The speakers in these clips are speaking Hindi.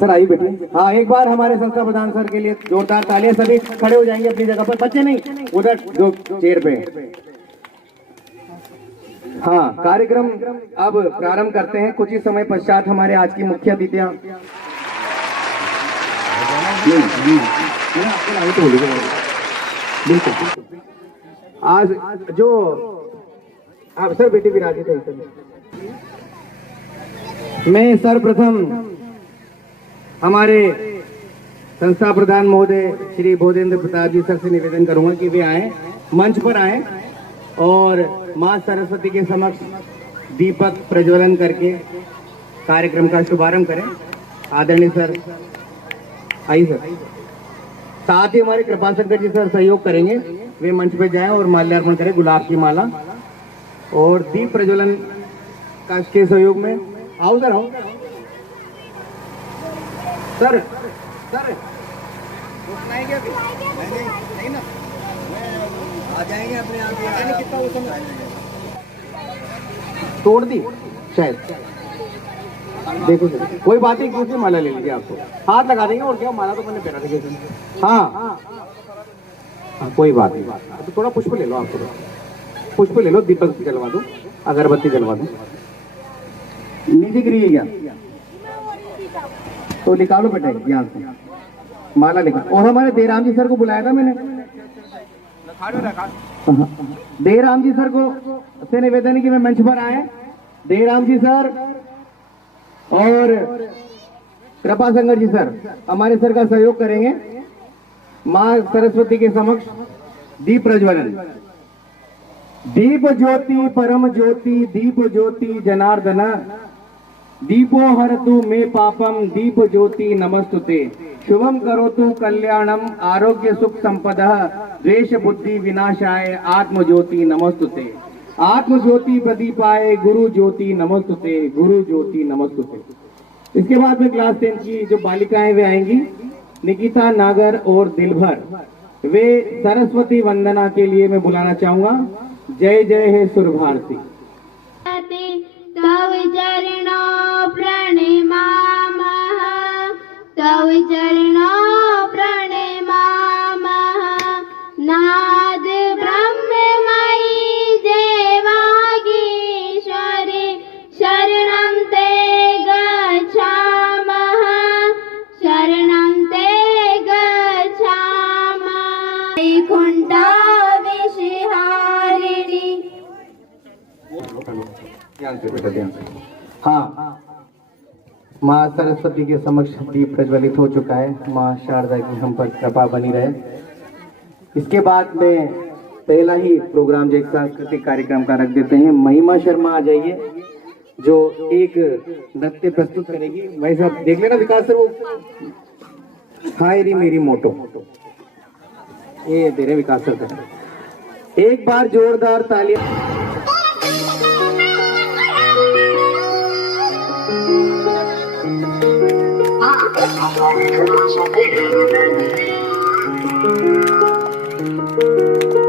सर आइए बेटे। हाँ, एक बार हमारे संस्था प्रधान सर के लिए जोरदार तालियां। सभी खड़े हो जाएंगे अपनी जगह पर, बच्चे नहीं, उधर जो चेयर पे। हाँ, कार्यक्रम अब प्रारंभ करते हैं। कुछ ही समय पश्चात हमारे आज की मुख्य अतिथियां बिल्कुल आज जो आप सर बेटी विराजित है। मैं सर्वप्रथम हमारे संस्था प्रधान महोदय श्री बोधेंद्र प्रताप जी सर से निवेदन करूंगा कि वे आए, मंच पर आए और मां सरस्वती के समक्ष दीपक प्रज्वलन करके कार्यक्रम का शुभारंभ करें। आदरणीय सर आइए सर। साथ ही हमारे कृपाशंकर जी सर सहयोग करेंगे, वे मंच पे जाएं और माल्यार्पण करें, गुलाब की माला और दीप प्रज्वलन का के सहयोग में। आओ सर, आओ सर। सर सुनाएंगे अभी? नहीं ना, आ जाएंगे अपने आप। कितना वो समय तोड़ दी शायद, देखो सर कोई बात नहीं, दूसरी माला ले लीजिए, आपको हाथ लगा देंगे और क्या, माला तो मैंने पहना था। हाँ हाँ कोई बात नहीं, तो थोड़ा पुष्प ले लो, आपको पुष्प ले लो, दीपक जलवा दो, अगरबत्ती जलवा दो। नीचे गिरी क्या तो निकालो बेटा यहाँ से माला निकाल। और हमारे देराम जी सर को बुलाया था मैंने, देराम जी सर को से निवेदन है कि मैं मंच पर आए। देराम जी सर और कृपाशंकर जी सर हमारे सर का सहयोग करेंगे मां सरस्वती के समक्ष दीप प्रज्वलन। दीप ज्योति परम ज्योति, दीप ज्योति जनार्दन, दीपो हरतु मे पापम, दीप ज्योति नमस्तुते, शुभम करोतु कल्याणम, आरोग्य सुख संपदा, द्वेष बुद्धि विनाशाय, आत्म ज्योति नमस्तुते, आत्म ज्योति प्रदीपाय, गुरु ज्योति नमस्तुते, गुरु ज्योति नमस्तुते। इसके बाद में क्लास 10 की जो बालिकाएं वे आएंगी, निकिता, नागर और दिलभर, वे सरस्वती वंदना के लिए मैं बुलाना चाहूंगा। जय जय है सुर भारती। तव चरणों प्रणमामः, तव चरणों प्रणमामः, नाद ब्रह्ममयी देवागीश्वरी, शरणं ते गच्छामः, शरणं ते गच्छामः। वैकुंठ ध्यान से बेटा, ध्यान से। हाँ, माँ सरस्वती के समक्ष दीप प्रज्वलित हो चुका है। माँ शारदा की हम पर कृपा बनी रहे। इसके बाद में पहला ही प्रोग्राम जो एक सांस्कृतिक कार्यक्रम का रख देते हैं। महिमा शर्मा आ जाइए जो एक नृत्य प्रस्तुत करेगी। भाई साहब देख लेना विकास सर, वो हाय री मेरी मोटो, ये दे रहे विकास सर का। एक बार जोरदार तालियां।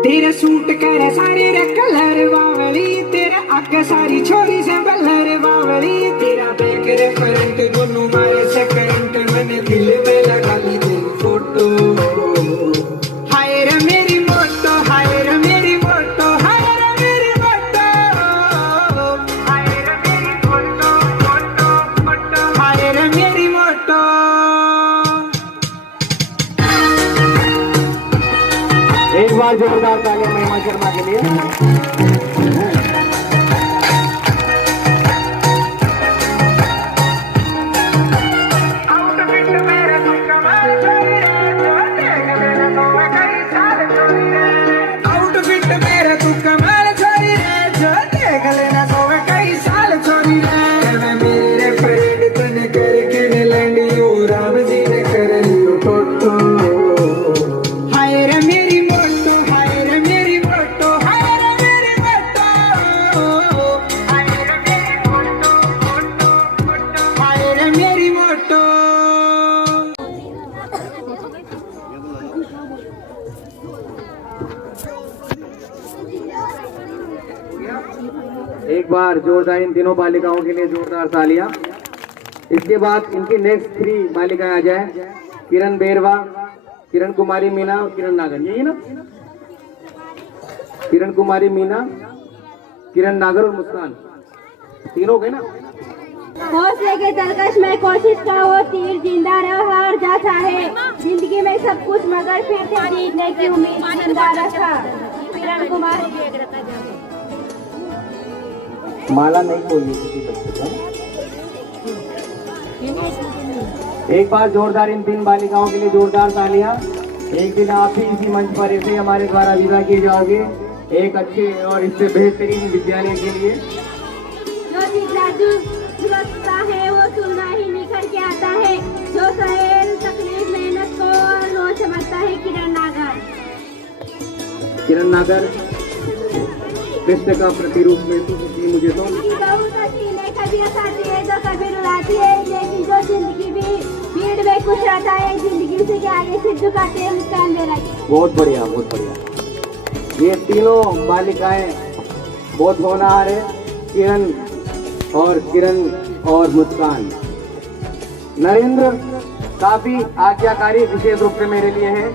तेरा सूट करे साड़ी रे कलर बावली, तेरा आगे सारी छोरी से बलर बावली, तेरा बैक रे फ्रंट दोनों मारे से करंट, मैंने दिल में लगा ली तेरी फोटो। हाय रे मेरी मोटो, हाय रे मेरी मोटो, हाय रे मेरी मोटो, हाय रे मेरी मोटो, मोटो मोटो, हाय रे मेरी मोटो। एक बार जोरदार तालियां महिमा शर्मा के लिए। एक बार जोरदार इन तीनों बालिकाओं के लिए जोरदार तालियां। इसके बाद इनकी नेक्स्ट 3 बालिकाएं आ जाए, किरण बेरवा, किरण कुमारी मीना और किरण नागर, यही ना, किरण कुमारी मीना, किरण नागर और मुस्कान, तीनों हो गए ना। हौसले के तलकश में कोशिश का वो तीर, जिंदा रह हार जा चाहे, जिंदगी में सब कुछ मगर फिर से जीतने की उम्मीद जिंदा रखा। किरण कुमार। माला नहीं बोली किसी बच्चे को। एक बार जोरदार इन 3 बालिकाओं के लिए जोरदार तालियां। एक दिन आप भी इसी मंच पर ऐसे हमारे द्वारा विदा किए जाओगे एक अच्छे और इससे बेहतरीन विद्यालय के लिए। जो जिज्ञासु जुड़ता है वो तुलना ही निखर के आता है, जो सहेल तकलीफ मेहनत को और रोज समझता है। किरण नागर। किरण नागर कृष्ण का प्रतिरूप में थी मुझे तो। बहुत अच्छी लेखक भी हंसाती है, जो कभी रुलाती है, लेकिन जो जिंदगी भी भीड़ में खुश रहता है, जिंदगी से आगे सिर झुकाते हैं, मुस्कान दे रही। बहुत बढ़िया, बहुत बढ़िया। ये तीनों बालिकाएं बहुत होनहार है, किरण और मुस्कान। नरेंद्र काफी आज्ञाकारी विशेष रूप से मेरे लिए है,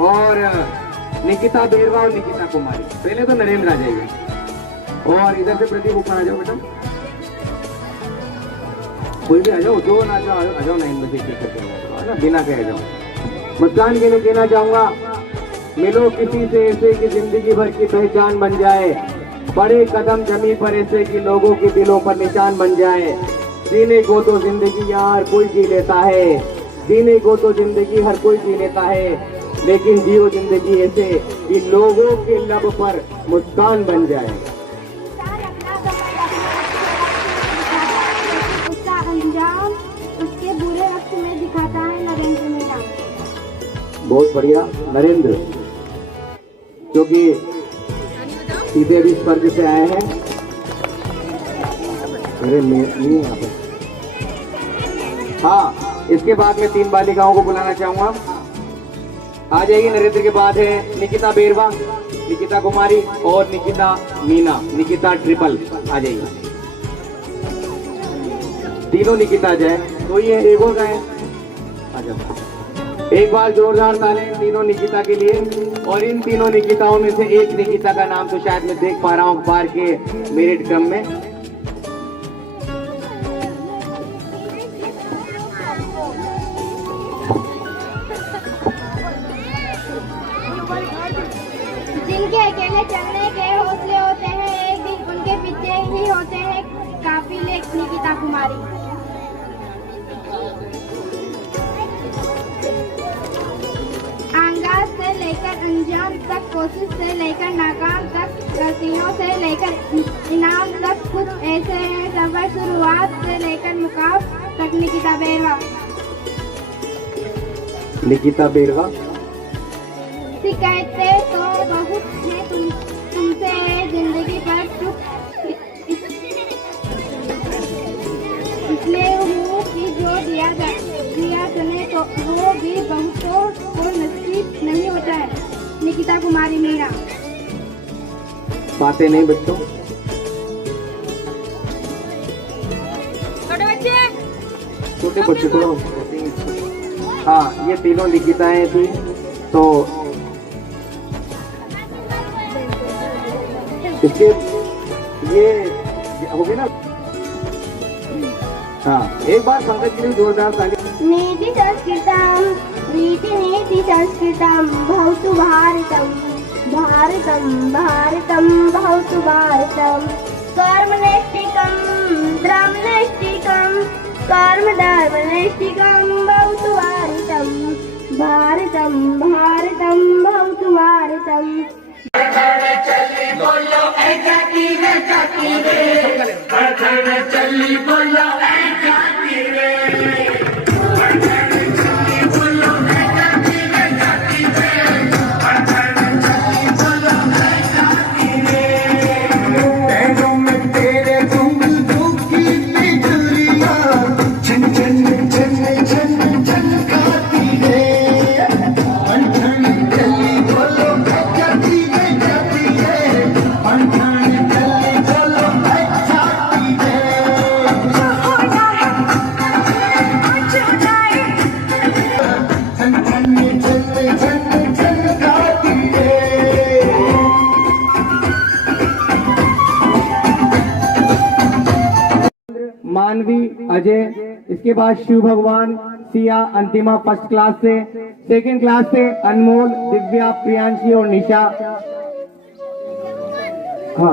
और निकिता बेरवा और निकिता कुमारी। पहले तो नरेंद्र आ जाएगी, और इधर से प्रदीप ऊपर आ जाओ बेटा, कोई भी आ जाओ, जो ना जाओ आ जाओ, 9 बजे ना बिना कहे जाओ। मुस्कान के लिए कहना चाहूंगा, मिलो किसी से ऐसे कि जिंदगी भर की पहचान बन जाए, बड़े कदम जमी पर ऐसे कि लोगों के दिलों पर निशान बन जाए। जीने को तो जिंदगी यार कोई जी लेता है, जीने को तो जिंदगी हर कोई जी लेता है, लेकिन जियो जिंदगी ऐसे कि लोगों के लब पर मुस्कान बन जाए। उसका अंजाम उसके बुरे वक्त में दिखाता है नरेंद्र मीना। बहुत बढ़िया नरेंद्र, जो कि सीधे भी स्वर्ग से आए हैं। अरे नहीं यहाँ पे। हाँ, इसके बाद में 3 बालिकाओं को बुलाना चाहूंगा। आ जाएगी नरेंद्र के बाद है निकिता बेरवा, निकिता कुमारी और निकिता मीना, निकिता ट्रिपल आ जाएगी। तीनों निकिता जाए तो ये एक और का है। आ जाओ, एक बार जोरदार तालियां तीनों निकिता के लिए। और इन तीनों निकिताओं में से एक निकिता का नाम तो शायद मैं देख पा रहा हूँ अखबार के मेरिट क्रम में। जिनके अकेले चलने के हौसले होते हैं, एक दिन उनके पीछे ही होते हैं काफिले। निकिता कुमारी। आगाज से लेकर अंजाम तक, कोशिश से लेकर नाकाम तक, गलतियों से लेकर इनाम तक, कुछ ऐसे हैं सफर शुरुआत से लेकर मुकाम तक। निकिता बेरवा। निकिता बेरवा। शिकायतें तो बहुत है तुमसे जिंदगी पर, इसलिए हूँ कि जो दिया सुने तो वो भी बहुतों को नसीब नहीं होता है। निकिता कुमारी मीना। बातें नहीं बच्चों, छोटे बच्चे को। हाँ, ये तीनों निकिताएं थी, तो इसके ये हो गई ना। हाँ, एक बार पंकज के लिए जोरदार ताली। नीति संस्कृतम नीति संस्कृतम भवतु भारतम, भारतम भारतम भवतु भारतम। कर्मनैष्टिकम धर्मनैष्टिकम, कर्म धर्मनैष्टिकम भवतु भारतम, भारतम भारतम भवतु भारतम। बोलो ऐसा की रे जाती रे, चली बोलो ऐसा की रे, बोलो ऐसा की रे जाती रे, बोलो ऐसा की रे। पैरों में तेरे घुंघरू की बिजलियां छन छन छन छन छनकाती रे, चली बोलो ऐसा की रे जाती रे, चली बोलो ऐसा की रे। इसके बाद शिव भगवान सिया अंतिमा फर्स्ट क्लास से, सेकंड क्लास से अनमोल, दिव्या, प्रियांशी और निशा। हाँ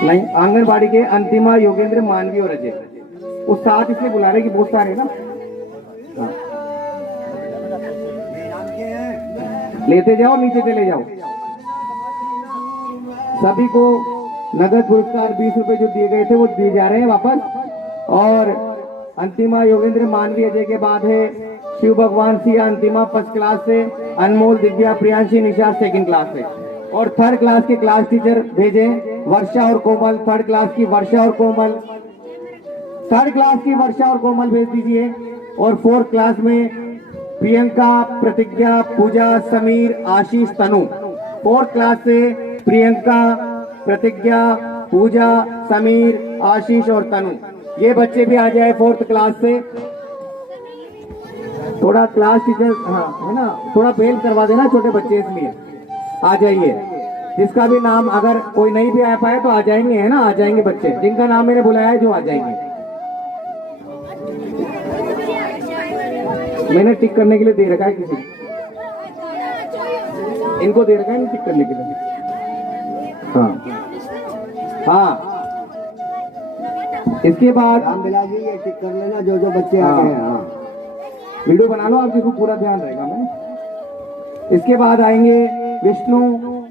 नहीं, आंगनबाड़ी के अंतिमा, योगेंद्र, मानवी और अजय। उस साथ इसलिए बुला रहे कि बहुत सारे ना। हाँ। लेते जाओ, नीचे चले जाओ। सभी को नगद पुरस्कार 20 रुपए जो दिए गए थे वो दिए जा रहे हैं वापस। और अंतिमा, योगेंद्र, मानवी, अजय के बाद है शिव भगवान सिया अंतिमा फर्स्ट क्लास से, अनमोल, दिव्या, प्रियांशी, निशा सेकंड क्लास से। और थर्ड क्लास के क्लास टीचर भेजे वर्षा और कोमल। थर्ड क्लास की वर्षा और कोमल, थर्ड क्लास की वर्षा और कोमल भेज दीजिए। और फोर्थ क्लास में प्रियंका, प्रतिज्ञा, पूजा, समीर, आशीष, तनु। फोर्थ क्लास से प्रियंका, प्रतिज्ञा, पूजा, समीर, आशीष और तनु। ये बच्चे भी आ जाए फोर्थ क्लास से। थोड़ा क्लास टीचर, हाँ है ना, थोड़ा बेल करवा देना छोटे बच्चे, इसलिए आ जाइए। जिसका भी नाम, अगर कोई नहीं भी आ पाए तो आ जाएंगे, है ना, आ जाएंगे बच्चे जिनका नाम मैंने बुलाया है, जो आ जाएंगे। मैंने टिक करने के लिए दे रखा है, किसी इनको दे रखा है टिक करने के लिए। हाँ हाँ, इसके बाद रामबिलास जी ये टिक कर लेना जो जो बच्चे आ गए हैं। हाँ, वीडियो बना लो, आपको पूरा ध्यान रहेगा। मैं इसके बाद आएंगे विष्णु,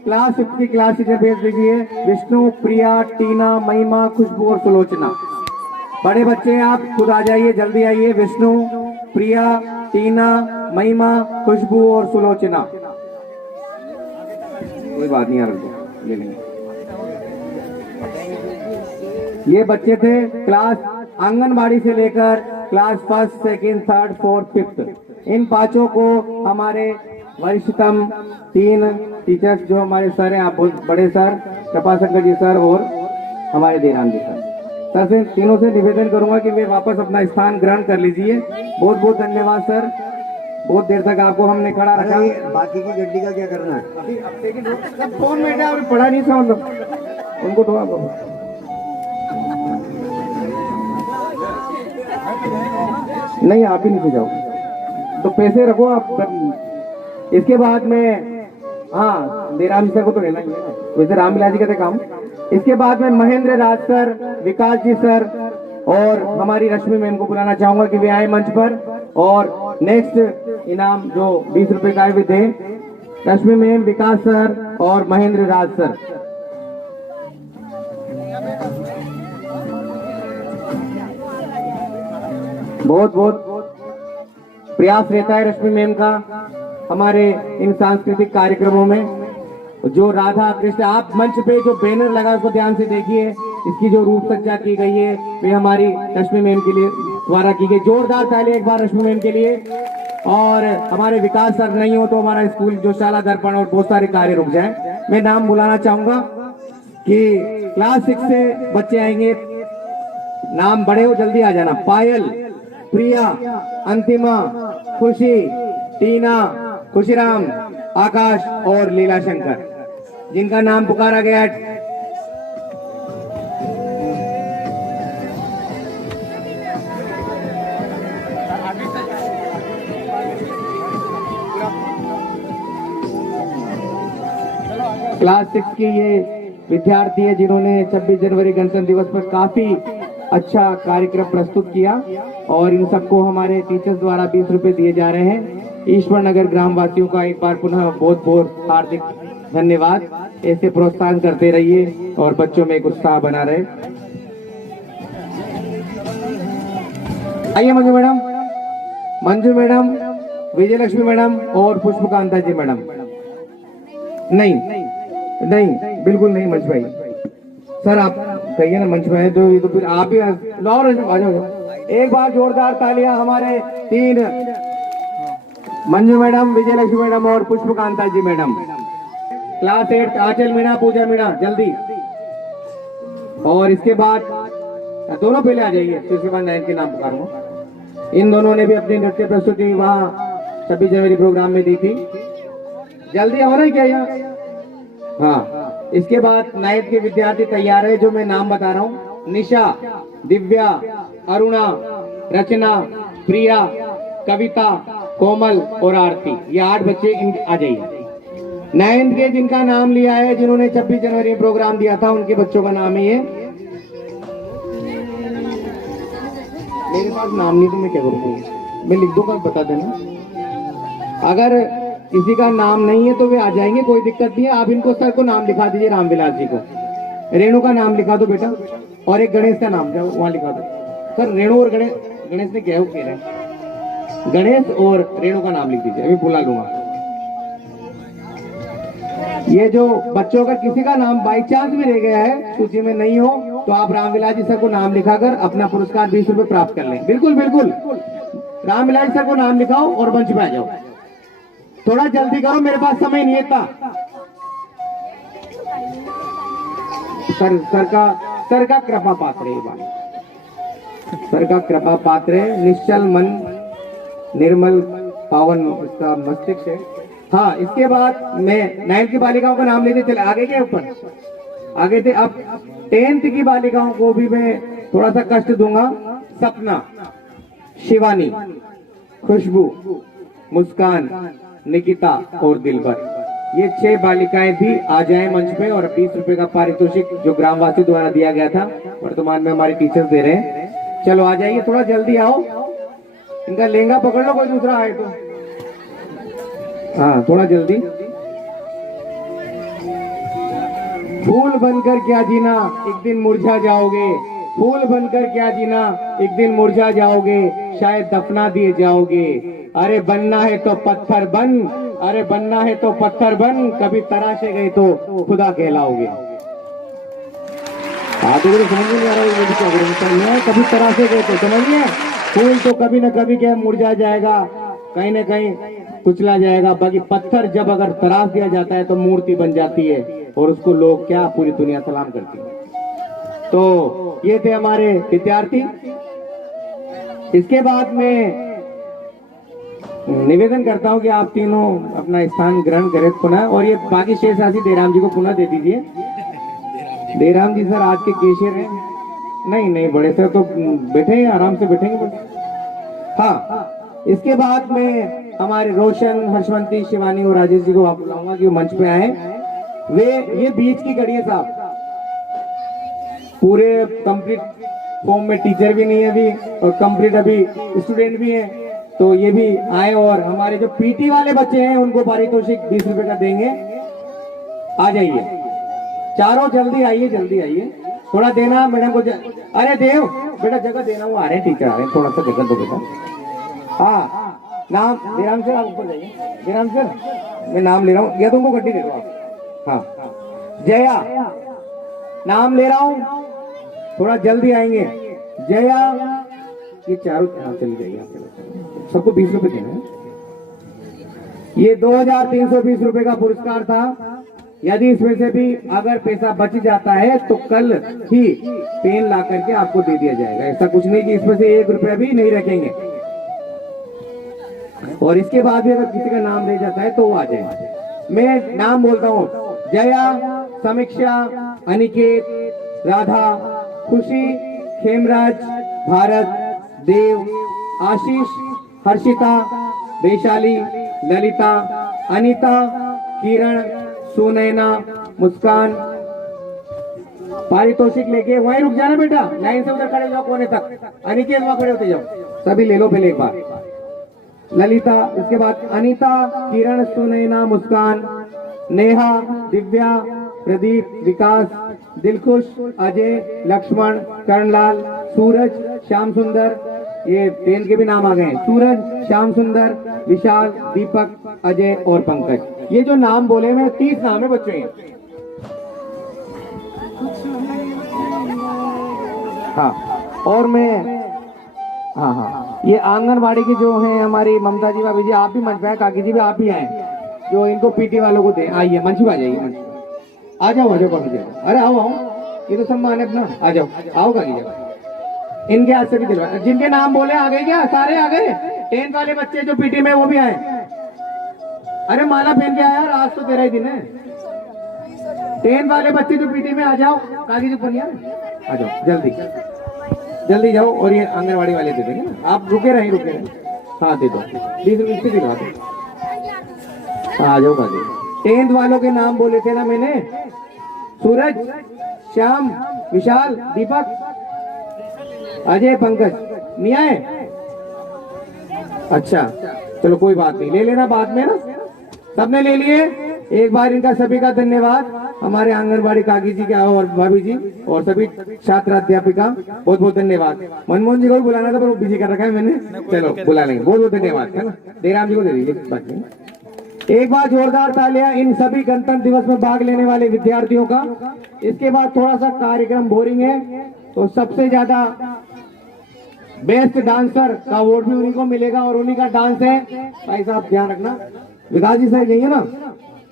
क्लास 5 की क्लास टीचर भेज दीजिए। विष्णु, प्रिया, टीना, महिमा, खुशबू और सुलोचना। बड़े बच्चे आप खुद आ जाइए, जल्दी आइए। विष्णु, प्रिया, टीना, महिमा, खुशबू और सुलोचना। कोई बात नहीं, ले लेंगे। ये बच्चे थे क्लास आंगनबाड़ी से लेकर क्लास 1, 2, 3, 4, 5। इन पांचों को हमारे वरिष्ठतम 3 टीचर्स जो हमारे सर हैं, आप बहुत बड़े सर कृपाशंकर जी सर और हमारे देराम जी सर से तीनों से निवेदन करूंगा कि वे वापस अपना स्थान ग्रहण कर लीजिए। बहुत बहुत धन्यवाद सर, बहुत देर तक आपको हमने खड़ा रखा। बाकी की गड्डी का क्या करना है? अभी फोन में पढ़ा नहीं था उनको थोड़ा नहीं, आप ही नीचे जाओ तो पैसे रखो आप। इसके बाद में, हाँ देराम सर को तो लेना ही है, वैसे रामबिलास जी का था काम। इसके बाद में महेंद्र राज सर, विकास जी सर और हमारी रश्मि मैम को बुलाना चाहूंगा कि वे आए मंच पर और नेक्स्ट इनाम जो 20 रुपए का है वे दे। रश्मि मैम, विकास सर और महेंद्र राज सर। बहुत बहुत प्रयास रहता है रश्मि मैम का हमारे इन सांस्कृतिक कार्यक्रमों में। जो राधा कृष्ण, आप मंच पे जो बैनर लगा उसको ध्यान से देखिए, इसकी जो रूप सज्जा की गई है वे हमारी रश्मि मैम के लिए द्वारा की गई। जोरदार ताली एक बार रश्मि मैम के लिए। और हमारे विकास सर नहीं हो तो हमारा स्कूल जो शाला दर्पण और बहुत सारे कार्य रुक जाए। मैं नाम बुलाना चाहूंगा कि क्लास 6 से बच्चे आएंगे। नाम बड़े हो जल्दी आ जाना। पायल, प्रिया, अंतिमा, खुशी, टीना, खुशीराम, आकाश और लीला शंकर, जिनका नाम पुकारा गया। क्लास 6 के ये विद्यार्थी है जिन्होंने 26 जनवरी गणतंत्र दिवस पर काफी अच्छा कार्यक्रम प्रस्तुत किया और इन सबको हमारे टीचर्स द्वारा 20 रुपए दिए जा रहे हैं। ईश्वर नगर ग्राम वासियों का एक बार पुनः बहुत बहुत हार्दिक धन्यवाद। ऐसे प्रोत्साहन करते रहिए और बच्चों में एक उत्साह बना रहे। आइए मंजू मैडम, विजयलक्ष्मी मैडम और पुष्पकांता जी मैडम। नहीं नहीं, बिल्कुल नहीं मंच भाई सर, आप कहिए ना मंच में तो ये तो फिर आप ही और आ जाओ। एक बार जोरदार तालियां हमारे 3 मंजू मैडम, विजयलक्ष्मी मैडम और पुष्पकांता जी मैडम। क्लास 8 आंचल मीणा, पूजा मीणा, जल्दी। और इसके बाद दोनों पहले आ जाइए, तो इसके बाद 9 के नाम पुकारूंगा। इन दोनों ने भी अपनी नृत्य प्रस्तुति वहाँ 26 जनवरी प्रोग्राम में दी थी। जल्दी हो रहा है क्या यहाँ? हाँ, इसके बाद 9th के विद्यार्थी तैयार है जो मैं नाम बता रहा हूँ। निशा, दिव्या, अरुणा, रचना, प्रिया, कविता, कोमल और आरती, ये 8 बच्चे आ जाइए। 9th के जिनका नाम लिया है, जिन्होंने 26 जनवरी में प्रोग्राम दिया था, उनके बच्चों का नाम है ये। मेरे पास नाम नहीं तो मैं क्या करूँगा, मैं लिख दूंगा, बता देना। अगर किसी का नाम नहीं है तो वे आ जाएंगे, कोई दिक्कत नहीं है। आप इनको सर को नाम लिखा दीजिए, रामविलास जी को। रेणु का नाम लिखा दो बेटा, और एक गणेश का नाम जाओ वहां लिखा दो। सर रेणु और गणेश, गणेश ने क्या कह रहे हैं, गणेश और रेणु का नाम लिख दीजिए, अभी बुला लूंगा। ये जो बच्चों का किसी का नाम बाई चांस भी रह गया है, सूची में नहीं हो, तो आप रामविलास जी सर को नाम लिखाकर अपना पुरस्कार 20 रुपए प्राप्त कर लें। बिल्कुल बिल्कुल, रामविलास सर को नाम लिखाओ और मंच पे आ जाओ। थोड़ा जल्दी करो, मेरे पास समय नहीं था। सर का कृपा पात्र है ये बात, सर का कृपा पात्र है। निश्चल मन, निर्मल पावन इसका मस्तिष्क है। हाँ, इसके बाद मैं 9th की बालिकाओं का नाम लेते चले आगे के ऊपर आगे थे। अब 10th की बालिकाओं को भी मैं थोड़ा सा कष्ट दूंगा। सपना, शिवानी, खुशबू, मुस्कान, निकिता और दिलबर, ये 6 बालिकाएं भी आ जाएं मंच पे, और 20 रुपए का पारितोषिक जो ग्रामवासी द्वारा दिया गया था, वर्तमान में हमारे टीचर्स दे रहे हैं। चलो आ जाइए, थोड़ा जल्दी आओ। इनका लहंगा पकड़ लो, कोई दूसरा आए तो। हाँ, थोड़ा जल्दी। फूल बनकर क्या जीना, एक दिन मुरझा जाओगे। फूल बनकर क्या जीना, एक दिन मुरझा जाओगे, शायद दफना दिए जाओगे। अरे बनना है तो पत्थर बन, अरे बनना है तो पत्थर बन, कभी तराशे गए तो खुदा कहलाओगे। आगे तो समझ नहीं आ रहा है, कभी तराशे गए तो समझिए। फूल तो कभी न कभी क्या मुरझा जाएगा, कहीं न कहीं कुचला जाएगा, बाकी पत्थर जब अगर तराश दिया जाता है तो मूर्ति बन जाती है, और उसको लोग क्या पूरी दुनिया सलाम करती है। तो ये थे हमारे विद्यार्थी। इसके बाद में निवेदन करता हूं कि आप तीनों अपना स्थान ग्रहण करें पुनः, और ये बाकी शेष राशि देराम जी को पुनः दे दीजिए। देराम जी सर आज के केशियर हैं। नहीं बड़े सर तो बैठे हैं, आराम से बैठेंगे बस। हाँ, इसके बाद में हमारे रोशन, हर्षवंती, शिवानी और राजेश जी को आप बुलाऊंगा कि वो मंच पे आए। वे ये बीच की कड़ी है साहब, पूरे कंप्लीट फॉर्म में टीचर भी नहीं है अभी, और कंप्लीट अभी स्टूडेंट भी है, तो ये भी आए। और हमारे जो पीटी वाले बच्चे हैं उनको पारितोषिक 20 रुपए का देंगे। आ जाइए चारों, जल्दी आइए, जल्दी आइए, थोड़ा देना मैडम को। अरे देव बेटा जगह देना, वो आ रहे हैं टीचर आ रहे हैं, थोड़ा सा जगह दो बेटा। हाँ, नाम देराम सर, आप ऊपर जाइए। देराम सर, मैं नाम ले रहा हूँ, या तुमको गड्डी दे दो आप। हाँ, जया नाम ले रहा हूँ, थोड़ा जल्दी आएंगे। जया, ये चारों चली जाइए, सबको 20 रुपए देना है। ये 2320 रुपए का पुरस्कार था। यदि इसमें से भी अगर पैसा बच जाता है तो कल ही पेन ला करके आपको दे दिया जाएगा। ऐसा कुछ नहीं कि इसमें से 1 रुपया भी नहीं रखेंगे। और इसके बाद भी अगर किसी का नाम रह जाता है तो वो आ जाए। मैं नाम बोलता हूँ, जया, समीक्षा, अनिकेत, राधा, खुशी, खेमराज, भारत, देव, आशीष, हर्षिता, वैशाली, ललिता, अनीता, किरण, सुनैना, मुस्कान। पारितोषिक लेके वहीं रुक जाना बेटा, लाइन से उधर खड़े जाओ कोने तक। अनिकेत वहां खड़े होते जाओ, सभी ले लो पहले एक बार। ललिता, इसके बाद अनीता, किरण, सुनैना, मुस्कान, नेहा, दिव्या, प्रदीप, विकास, दिलखुश, अजय, लक्ष्मण, करणलाल, सूरज, श्याम सुंदर, ये 10 के भी नाम आ गए हैं। सूरज, श्याम सुंदर, विशाल, दीपक, अजय और पंकज। ये जो नाम बोले मैं 30 नाम है बच्चों के। हाँ, और मैं हाँ, ये आंगनबाड़ी की जो है हमारी ममता जी, भाभी जी, आप भी मंच पे आए, काकी जी भी आप भी आए, जो इनको पीटी वालों को दे। आइए मंच पे आ जाइए, मंच आ जाओ, आ जाओ, काकी जी, अरे आओ आओ, ये तो सम्मान है अपना, आ जाओ, आओ काकी जी। इनके हाथ से भी दिलवा, जिनके नाम बोले आ गए क्या, सारे आ गए। 10th वाले बच्चे जो पीटी में वो भी आए। अरे माला पहन के आया यार, आज तो तेरा ही दिन है। 10th वाले बच्चे जो पीटी में आ जाओ, काकी जी ऊपर आ जाओ जल्दी। जल्दी जाओ और ये आंगनवाड़ी वाले दे देंगे ना, आप रुके रहे। हाँ दे दो, 20 रुपये इससे दिलवा दो। हाँ, आ जाओ बाजी। 10th वालों के नाम बोले थे ना मैंने, सूरज, श्याम, विशाल, दीपक, अजय, पंकज, नहीं आए? अच्छा चलो कोई बात नहीं, ले लेना बाद में ना। सबने ले लिए? एक बार इनका सभी का धन्यवाद, हमारे आंगनबाड़ी काकी जी के और भाभी जी और सभी छात्र अध्यापिका, बहुत बहुत धन्यवाद। मनमोहन जी को भी बुलाना था पर वो बिजी कर रखा है मैंने, चलो बुला लेंगे। बहुत बहुत धन्यवाद, है ना। देराम जी को दे दीजिए बाकी। एक बार जोरदार तालियां इन सभी गणतंत्र दिवस में भाग लेने वाले विद्यार्थियों का। इसके बाद थोड़ा सा कार्यक्रम बोरिंग है, तो सबसे ज्यादा बेस्ट डांसर का अवार्ड भी उन्हीं को मिलेगा और उन्हीं का डांस है। भाई साहब ध्यान रखना, विकास जी सही नहीं है ना।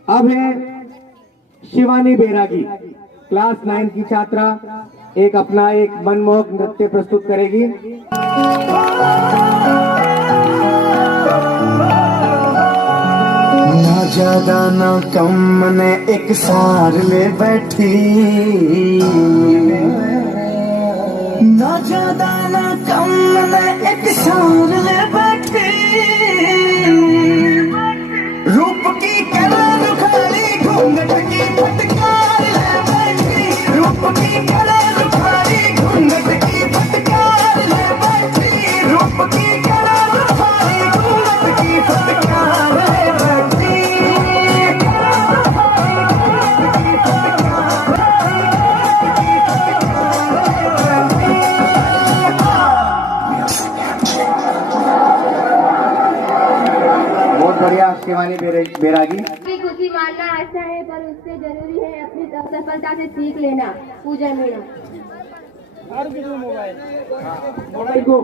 अब है शिवानी बैरागी, क्लास 9 की छात्रा, एक अपना एक मनमोहक नृत्य प्रस्तुत करेगी। ना ज्यादा ना कम मैंने एक सार में बैठी, ना ज्यादा ना कम मैंने एक सार में बैठी, रूप की कला रुखारी घूंघट की फटकार ले बैठी, रूप की कला रुखारी घूंघट की फटकार ले बैठी, रूप की कला रुखारी घूंघट की फटकार ले बैठी। बहुत बढ़िया शिवानी बैरागी। अपनी खुशी मानना अच्छा है, पर उससे जरूरी है अपनी सफलता से सीख लेना। पूजा मीणा। को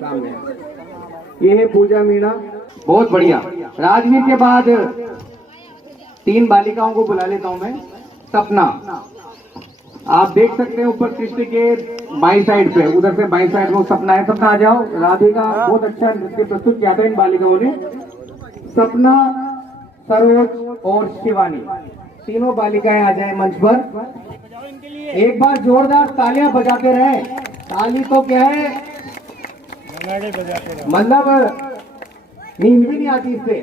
सामने ये है पूजा मीणा, बहुत बढ़िया। राजवीर के बाद 3 बालिकाओं को बुला लेता हूं मैं। सपना, आप देख सकते हैं ऊपर कृष्ण के बाई साइड पे, उधर से बाई साइड में सपना है। सपना आ जाओ। राधिका बहुत अच्छा नृत्य प्रस्तुत किया था इन बालिकाओं ने। सपना, सरोज और शिवानी, तीनों बालिकाएं आ जाए मंच पर। एक बार जोरदार तालियां बजाते रहे। ताली तो क्या है, मतलब नींद भी नहीं आती इससे।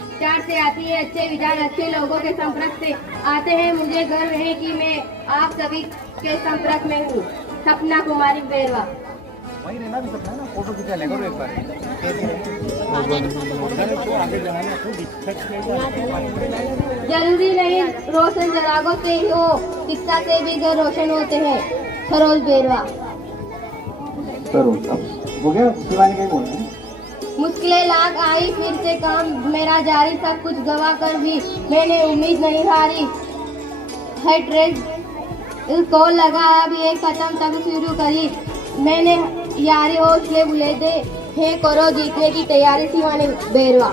विचार से आती है, अच्छे विचार अच्छे लोगों के संपर्क से आते हैं। मुझे गर्व है कि मैं आप सभी के संपर्क में हूँ। सपना कुमारी बैरवा। वही रहना भी सपना ना, फोटो खींचा ले करो एक बार। जरूरी नहीं रोशन चरागों से ही हो, शिक्षा से भी घर रोशन होते हैं। सरोज बैरवा। सरोज, हो गया। शिवानी का बोल रहे हैं। मुश्किलें लाग आई, फिर से काम मेरा जारी, सब कुछ गवा कर भी मैंने उम्मीद नहीं हारी है। ट्रेस को लगा अब ये खत्म, तब शुरू करी मैंने यारी, हौसले बुले दे है, करो जीतने की तैयारी। शिवानी बैरवा।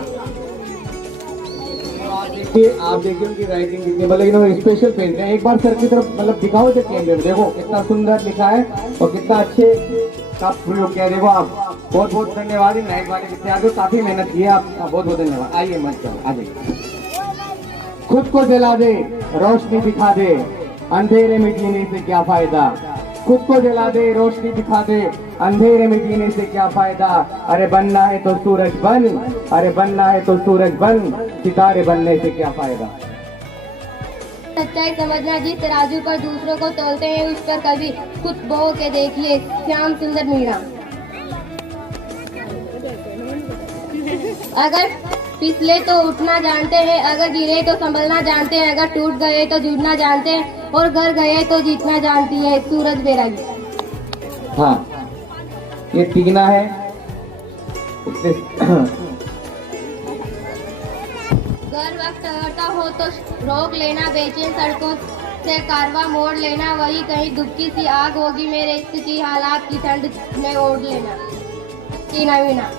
आप देखिए उनकी राइटिंग कितनी, मतलब इन्होंने स्पेशल पेज है। एक बार सर की तरफ मतलब दिखाओ जो कैमरे में, देखो कितना सुंदर लिखा है और कितना अच्छे का प्रयोग किया। देखो आप, बहुत बहुत धन्यवाद। इन 9th वाले विद्यार्थियों काफी मेहनत की है, आपका बहुत बहुत धन्यवाद। आइए मत जाओ, आ जाइए। खुद को जला दे, रोशनी दिखा दे, अंधेरे में जीने से क्या फायदा। खुद को जला दे, रोशनी दिखा दे, अंधेरे में जीने से क्या फायदा। अरे बनना है तो सूरज बन, अरे बनना है तो सूरज बन, सितारे बनने से क्या फायदा। सच्चाई समझना, जिस तराजू पर दूसरों को तोलते हैं उस पर कभी खुद बो के देखिए। श्याम सुंदर मीणा। अगर फिसले तो उठना जानते हैं, अगर गिरे तो संभलना जानते हैं, अगर टूट गए तो जुड़ना जानते हैं, और घर गए तो जीतना जानती है। सूरज बैरागी। हाँ, ये टीना है। घर वक्त टहरता हो तो रोक लेना, बेचैन सड़कों से कारवा मोड़ लेना, वही कहीं दुबकी सी आग होगी मेरे इश्क की, हालात की ठंड में ओढ़ लेना। टीना मीणा।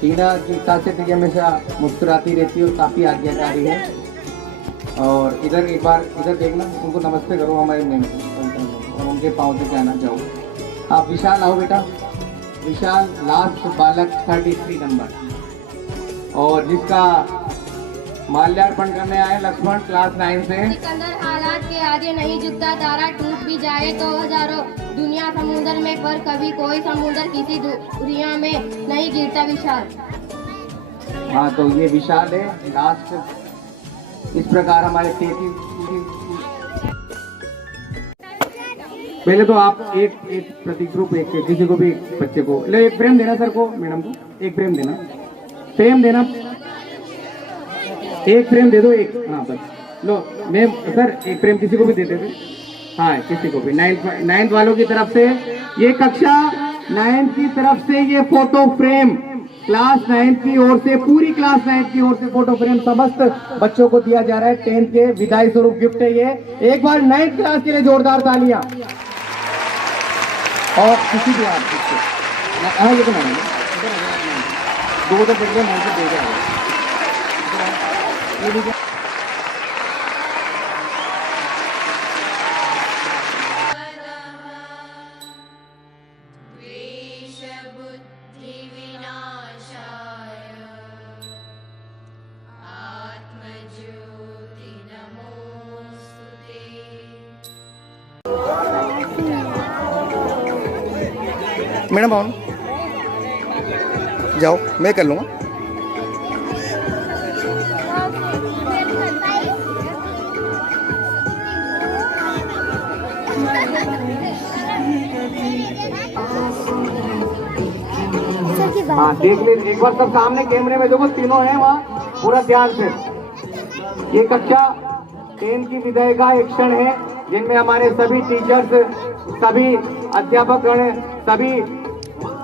टीना की खासियत है कि हमेशा मुस्कुराती रहती है और काफी आज्ञाकारी है। और इधर एक बार इधर देखना, उनको नमस्ते करो हमारे नेम और उनके पाँव से कहना चाहो। आप विशाल आओ बेटा। विशाल लास्ट बालक 33 नंबर, और जिसका माल्यार्पण करने आए लक्ष्मण क्लास 9 से। सिकंदर हालात के आगे नहीं झुकता, तारा टूट भी जाए तो हजारों दुनिया समुद्र में पर कभी कोई समुद्र किसी दुनिया में नहीं गिरता विशाल। हाँ, तो ये विशाल है लास्ट। इस प्रकार हमारे 33। पहले तो आप एक प्रति ग्रुप एक किसी को भी बच्चे को ले, एक फ्रेम देना सर को, मैडम को एक फ्रेम देना, एक फ्रेम दे दो एक। हाँ बस लो मैम सर, एक फ्रेम किसी को भी दे देते। हाँ किसी को भी, 9th वालों की तरफ से ये कक्षा 9th की तरफ से ये फोटो फ्रेम क्लास 9th की ओर से, पूरी क्लास 9th की ओर से फोटो फ्रेम समस्त बच्चों को दिया जा रहा है। 10th के विदाई स्वरूप गिफ्ट है ये। एक बार 9th क्लास के लिए जोरदार तालियां। और किसी भी आप हाँ ये तो मैंने दो तो दे दिया, 9th दे दिया। मैडम आओ जाओ, मैं कर लूँगा। हाँ देख ले एक बार सब सामने कैमरे में देखो, तीनों हैं वहाँ, पूरा ध्यान से। ये कक्षा 10 की विदाई का एक क्षण है जिनमें हमारे सभी टीचर्स, सभी अध्यापकगण, सभी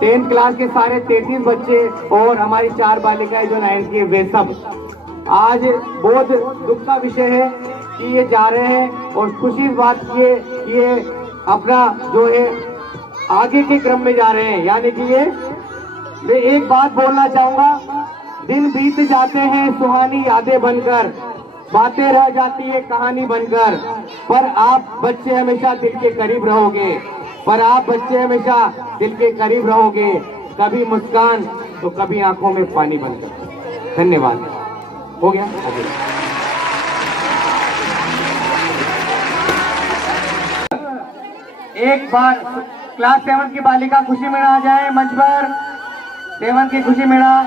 10th क्लास के सारे 33 बच्चे और हमारी 4 बालिकाएं जो 9th की, वे सब आज बहुत दुख का विषय है कि ये जा रहे हैं। और खुशी इस बात की है कि ये अपना जो है आगे के क्रम में जा रहे हैं, यानी कि ये मैं एक बात बोलना चाहूंगा, दिन बीत जाते हैं सुहानी यादें बनकर, बातें रह जाती है कहानी बनकर, पर आप बच्चे हमेशा दिल के करीब रहोगे, पर आप बच्चे हमेशा दिल के करीब रहोगे, कभी मुस्कान तो कभी आंखों में पानी बनकर। धन्यवाद। हो गया, हो गया। एक बार क्लास 7 की बालिका खुशी मेड़ा आ जाए मंच पर। 7 की खुशी मेड़ा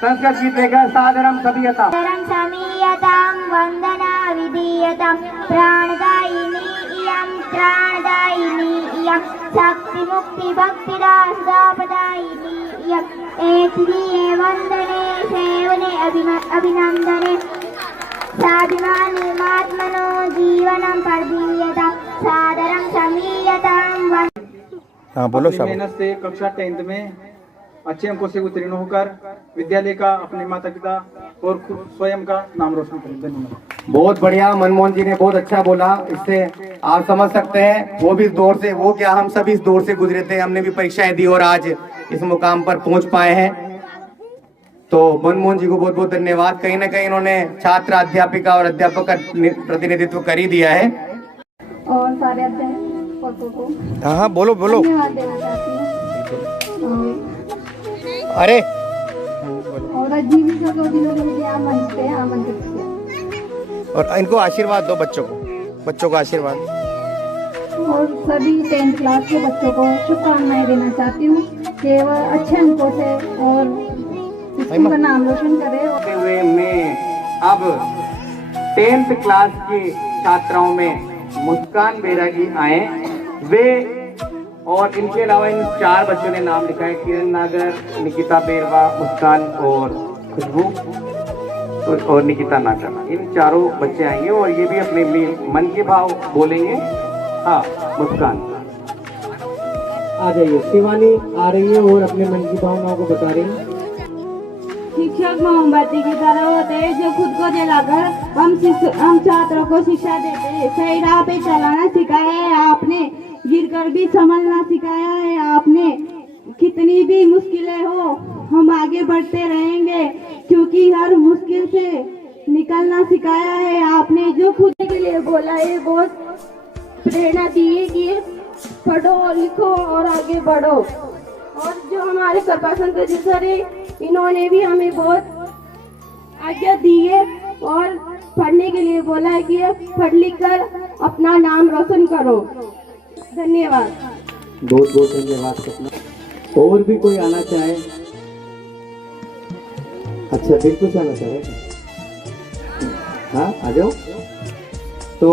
संस्कृत गीत लेकर सादरम सभीयताम वंदना विधीयताम प्राणदायिनी इयं प्राणदायिनी इयं शक्ति मुक्ति भक्तिदासदापदायिनी इयं एतदीये वंदने सेवने अभिनंदने साधिमानि महात्मनो जीवनं प्रदीयताम सादरं समीयताम। हाँ बोलो। मेहनत से कक्षा 10th में अच्छे अंकों से उत्तीर्ण होकर विद्यालय का, अपने माता पिता और स्वयं का नाम रोशन करें। धन्यवाद। बहुत बढ़िया, मनमोहन जी ने बहुत अच्छा बोला। इससे आप समझ सकते हैं वो भी इस दौर से, वो क्या हम सभी इस दौर से गुजरे थे, हमने भी परीक्षाएं दी और आज इस मुकाम पर पहुंच पाए हैं। तो मनमोहन जी को बहुत बहुत धन्यवाद। कहीं ना कहीं इन्होंने छात्र, अध्यापिका और अध्यापक का प्रतिनिधित्व कर ही दिया है। और सारे अध्यापकों को हाँ बोलो बोलो। धन्यवाद देना चाहती हूँ। अरे और जीवी सर को जिन्होंने मुझे यहाँ मंच पे आमंत्रित किया, और इनको आशीर्वाद दो, बच्चों को आशीर्वाद। और सभी 10th क्लास के बच्चों को शुभकामनाएं देना चाहती हूँ कि वह अच्छे अंकों से और स्कूल का नाम रोशन करे। हुए मैं अब 10th क्लास की छात्राओं में मुस्कान बैरागी आए, वे और इनके अलावा इन 4 बच्चों ने नाम लिखा है, किरण नागर, निकिता बेरवा, मुस्कान और खुशबू और निकिता नागर। इन चारों बच्चे आएंगे और ये भी अपने मन के भाव बोलेंगे। हाँ मुस्कान आ जाइए। शिवानी आ रही है और अपने मन की भावनाओं को बता रही है। शिक्षक मोमबत्ती की तरह होते हैं जो खुद को जलाकर हम छात्रों को शिक्षा देते हैं। सही राह पे चलाना सिखाया है आपने, गिरकर भी संभलना सिखाया है आपने। कितनी भी मुश्किलें हो हम आगे बढ़ते रहेंगे, क्योंकि हर मुश्किल से निकलना सिखाया है आपने। जो खुद के लिए बोला है, बहुत प्रेरणा दी है कि पढ़ो और लिखो और आगे बढ़ो। और जो हमारे कृपाशंकर जी सर है, इन्होंने भी हमें बहुत आज्ञा दी है और पढ़ने के लिए बोला है कि पढ़ लिख कर अपना नाम रोशन करो। धन्यवाद। बहुत बहुत धन्यवाद सपना। और भी कोई आना चाहे? अच्छा बिल्कुल आना चाहे, हाँ आ जाओ। तो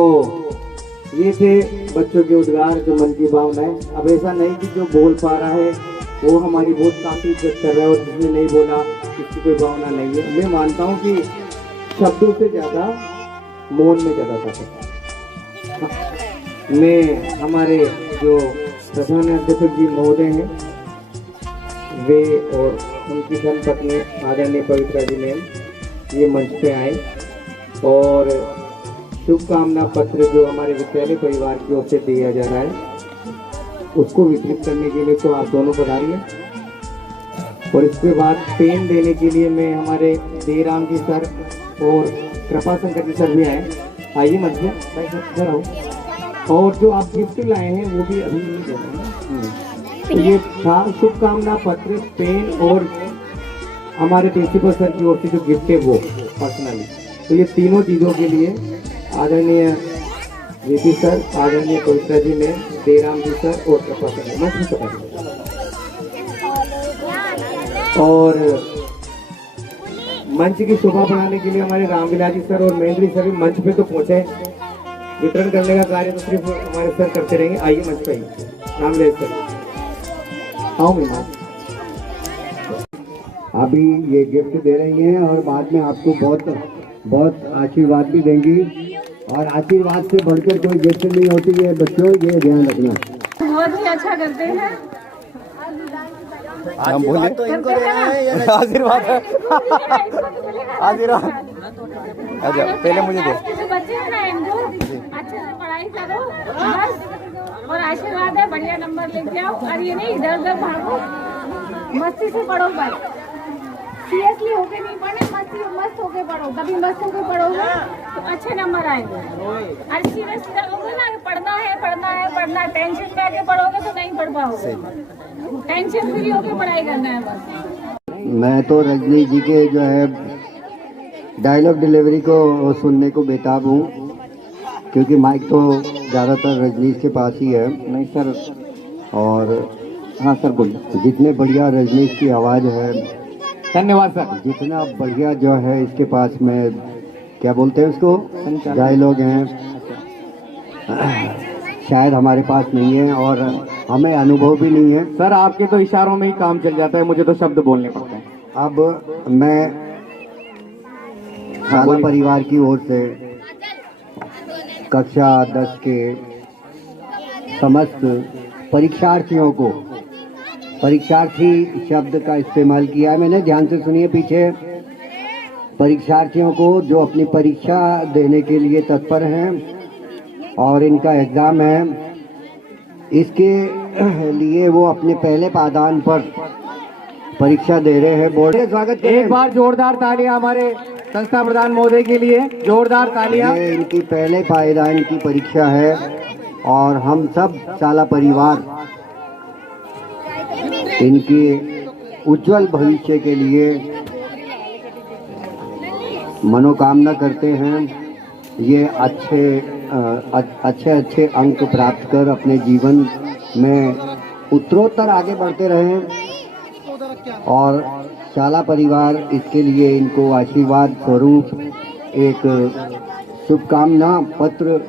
ये थे बच्चों के उद्गार, जो मन की भावनाएं। अब ऐसा नहीं कि जो बोल पा रहा है वो हमारी बहुत काफी इज्जत कर रहा है और जिसने नहीं बोला इसकी कोई भावना नहीं है। मैं मानता हूँ कि शब्दों से ज्यादा मौन में ज्यादा ताकत है। मैं हमारे जो प्रधान अध्यक्ष जी महोदय हैं वे और उनकी धर्मपत्नी आदरणीय पवित्रा जी मैम ये मंच पे आए और शुभकामना पत्र जो हमारे विद्यालय परिवार की ओर से दिया जा रहा है उसको वितरित करने के लिए तो आप दोनों पधारिए। और इसके बाद पेन देने के लिए मैं हमारे देराम जी सर और कृपा शंकर जी सर भी आए। आइए मंच में भाई सर इधर आओ। और जो आप गिफ्ट लाए हैं वो भी अभी नहीं दे रहे हैं। तो ये था शुभकामना पत्र, पेन और हमारे प्रिंसिपल सर की ओर से जो गिफ्ट है वो पर्सनली। तो ये तीनों चीज़ों के लिए आदरणीय वीपी सर, आदरणीय पवित्रा जी ने, देराम जी सर और कृपा सर मंच में चला। और मंच की शोभा बढ़ाने के लिए हमारे रामविलास जी सर और महेंद्र सर भी मंच पे तो पहुंचे। वितरण करने का कार्य तो सिर्फ हमारे सर करते रहेंगे। आइए मंच पे रामविलास सर आओ मेहमान। अभी ये गिफ्ट दे रही हैं और बाद में आपको बहुत बहुत आशीर्वाद भी देंगी। और आशीर्वाद से बढ़कर कोई गिफ्ट नहीं होती है बच्चों, ये ध्यान रखना। बहुत ही अच्छा करते हैं। हम बोले तो इनको आशीर्वाद है। आशीर्वाद अच्छा पहले मुझे दे। जो बच्चे हैं ना इनको अच्छे से पढ़ाई करो बस, और आशीर्वाद है बढ़िया नंबर लेके आओ। और ये नहीं इधर उधर भागो, मस्ती से पढ़ो बस। सीरियसली होके नहीं पढ़े, मस्त होके पढ़ो। कभी मस्त होके पढ़ोगे तो अच्छे नंबर आएंगे। और सीरियस रहोगे ना कि पढ़ना है, टेंशन में आके पढ़ोगे तो नहीं पढ़ पाओगे। टेंशन फ्री होके पढ़ाई करना है बस। मैं तो रजनी जी के जो है डायलॉग डिलीवरी को सुनने को बेताब हूँ, क्योंकि माइक तो ज़्यादातर रजनीश के पास ही है। नहीं सर। और हाँ सर बोलिए। जितने बढ़िया रजनीश की आवाज़ है, धन्यवाद सर। जितना बढ़िया जो है इसके पास में क्या बोलते हैं उसको, डायलॉग हैं, शायद हमारे पास नहीं है और हमें अनुभव भी नहीं है। सर आपके तो इशारों में ही काम चल जाता है, मुझे तो शब्द बोलने पड़ते हैं। अब मैं शाला परिवार की ओर से कक्षा 10 के समस्त परीक्षार्थियों को, परीक्षार्थी शब्द का इस्तेमाल किया है मैंने, ध्यान से सुनिए पीछे। परीक्षार्थियों को जो अपनी परीक्षा देने के लिए तत्पर हैं और इनका एग्ज़ाम है, इसके लिए वो अपने पहले पायदान पर परीक्षा दे रहे हैं। बोर्ड स्वागत करें। एक बार जोरदार तालियां हमारे संस्था प्रधान महोदय के लिए, जोरदार तालियां। ये इनकी पहले पायदान की परीक्षा है और हम सब शाला परिवार इनके उज्जवल भविष्य के लिए मनोकामना करते हैं। ये अच्छे अंक प्राप्त कर अपने जीवन में उत्तरोत्तर आगे बढ़ते रहें और शाला परिवार इसके लिए इनको आशीर्वाद स्वरूप एक शुभकामना पत्र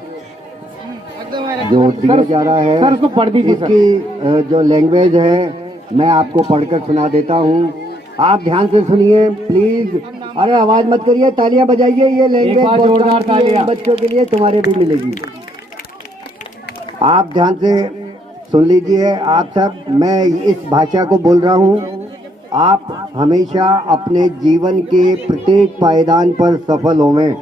जो दिया जा रहा है। सर उसको पढ़ दीजिए। इसकी जो लैंग्वेज है मैं आपको पढ़कर सुना देता हूँ, आप ध्यान से सुनिए प्लीज। अरे आवाज मत करिए, तालियां बजाइए। ये लैंग्वेज जोरदार तालियां बच्चों के लिए, तुम्हारे भी मिलेगी। आप ध्यान से सुन लीजिए आप सब, मैं इस भाषा को बोल रहा हूँ। आप हमेशा अपने जीवन के प्रत्येक पायदान पर सफल होवें।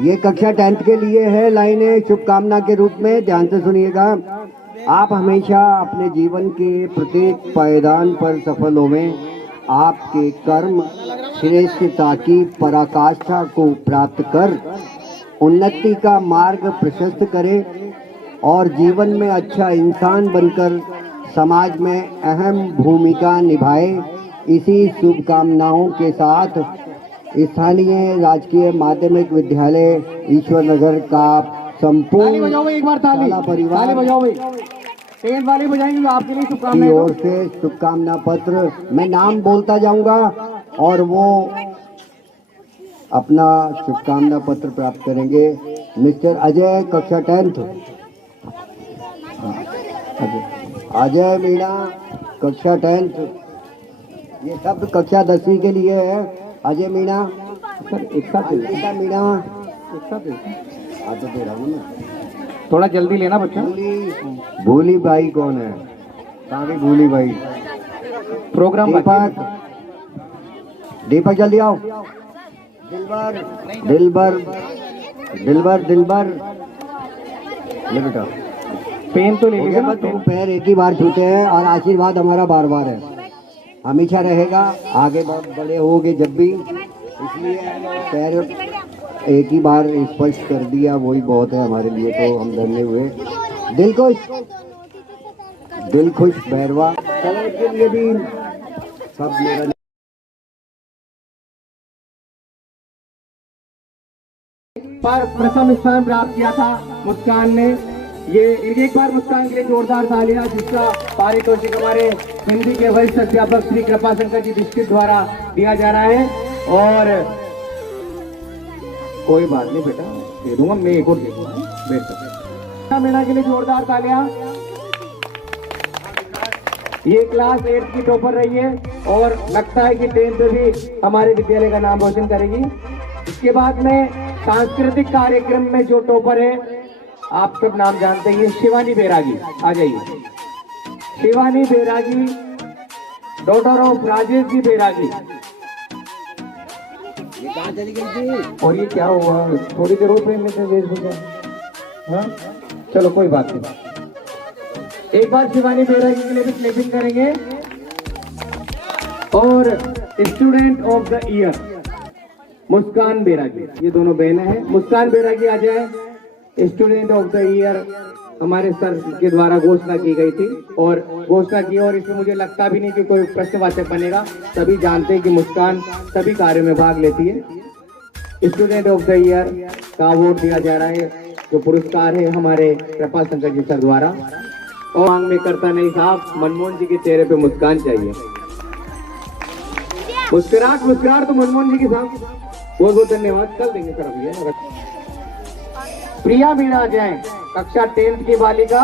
ये कक्षा 10th के लिए है लाइनें शुभकामना के रूप में, ध्यान से सुनिएगा। आप हमेशा अपने जीवन के प्रत्येक पायदान पर सफल होवें। आपके कर्म श्रेष्ठता की पराकाष्ठा को प्राप्त कर उन्नति का मार्ग प्रशस्त करें और जीवन में अच्छा इंसान बनकर समाज में अहम भूमिका निभाए। इसी शुभकामनाओं के साथ स्थानीय राजकीय माध्यमिक विद्यालय ईश्वर नगर का ताली संपूर्ण बजाओ भाई, एक बार ताली शाला परिवार ताली बजाओ भाई। टेंट वाले बजाएंगे तो आपके लिए की शुभकामनाएं। ओर से शुभकामना पत्र, मैं नाम बोलता जाऊंगा और वो अपना शुभकामना पत्र प्राप्त करेंगे। मिस्टर अजय, कक्षा 10th। अजय मीणा, कक्षा 10th। ये सब कक्षा 10वीं के लिए है। अजय मीणा, सर एक साथ अंकिता मीणा, एक साथ आगे दे रहा हूँ ना। थोड़ा जल्दी लेना बच्चा। भूली बाई कौन है? कहाँ गई भूली बाई? प्रोग्राम दीपक, दीपक जल्दी आओ। दिलबर, दिलबर, दिलबर, दिलबर, ले बेटा। पेन तो ले हो लीजिए गया ना। बस, दो पैर एक ही बार छूते हैं और आशीर्वाद हमारा बार बार है, हमेशा रहेगा। आगे बहुत बड़े होगे जब भी, इसलिए पैर एक ही बार स्पर्श कर दिया वही बहुत है हमारे लिए, तो हम धन्य हुए। दिल खुश भैरवा कलर के लिए भी सब मेरा पर प्रथम स्थान प्राप्त किया था मुस्कान ने। ये एक बार मुस्कान के लिए जोरदार तालियां, जिसका पारितोषिक हमारे हिंदी के वरिष्ठ अध्यापक श्री कृपाशंकर जी दीक्षित द्वारा दिया जा रहा है। और कोई बात नहीं बेटा, दे दूंगा मैं, एक और दे दूंगा, बैठ सकते। मीणा के लिए जोरदार तालियां। ये क्लास 8 की टॉपर रही है और लगता है कि 10th में भी हमारे विद्यालय का नाम रोशन करेगी। इसके बाद में सांस्कृतिक कार्यक्रम में जो टॉपर है, आप सब नाम जानते हैं, शिवानी बैरागी। आ जाइए। शिवानी बैरागी, डॉटर ऑफ राजेश जी बैरागी। कहाँ चली गई थी? और ये क्या हुआ, थोड़ी देर और प्रेम में वेशभूषा। हाँ चलो कोई बात नहीं। एक बार शिवानी बैरागी के लिए भी क्लैपिंग करेंगे। और स्टूडेंट ऑफ द ईयर मुस्कान बैरागी, ये दोनों बहनें हैं। मुस्कान बैरागी आ जाए। स्टूडेंट ऑफ द ईयर हमारे सर के द्वारा घोषणा की गई थी और घोषणा की, और इसमें मुझे लगता भी नहीं कि कोई प्रश्नवाचक बनेगा। सभी जानते हैं कि मुस्कान सभी कार्यों में भाग लेती है। स्टूडेंट ऑफ द ईयर का अवार्ड दिया जा रहा है, जो पुरस्कार है हमारे कृपा शंकर जी सर द्वारा। और मांग में करता नहीं साहब, मनमोहन जी के चेहरे पे मुस्कान चाहिए। मुस्कुराहट तो मनमोहन जी के साथ। बहुत बहुत धन्यवाद, कल देंगे सर अभी। प्रिया मीणा आ जाए, कक्षा 10th की बालिका।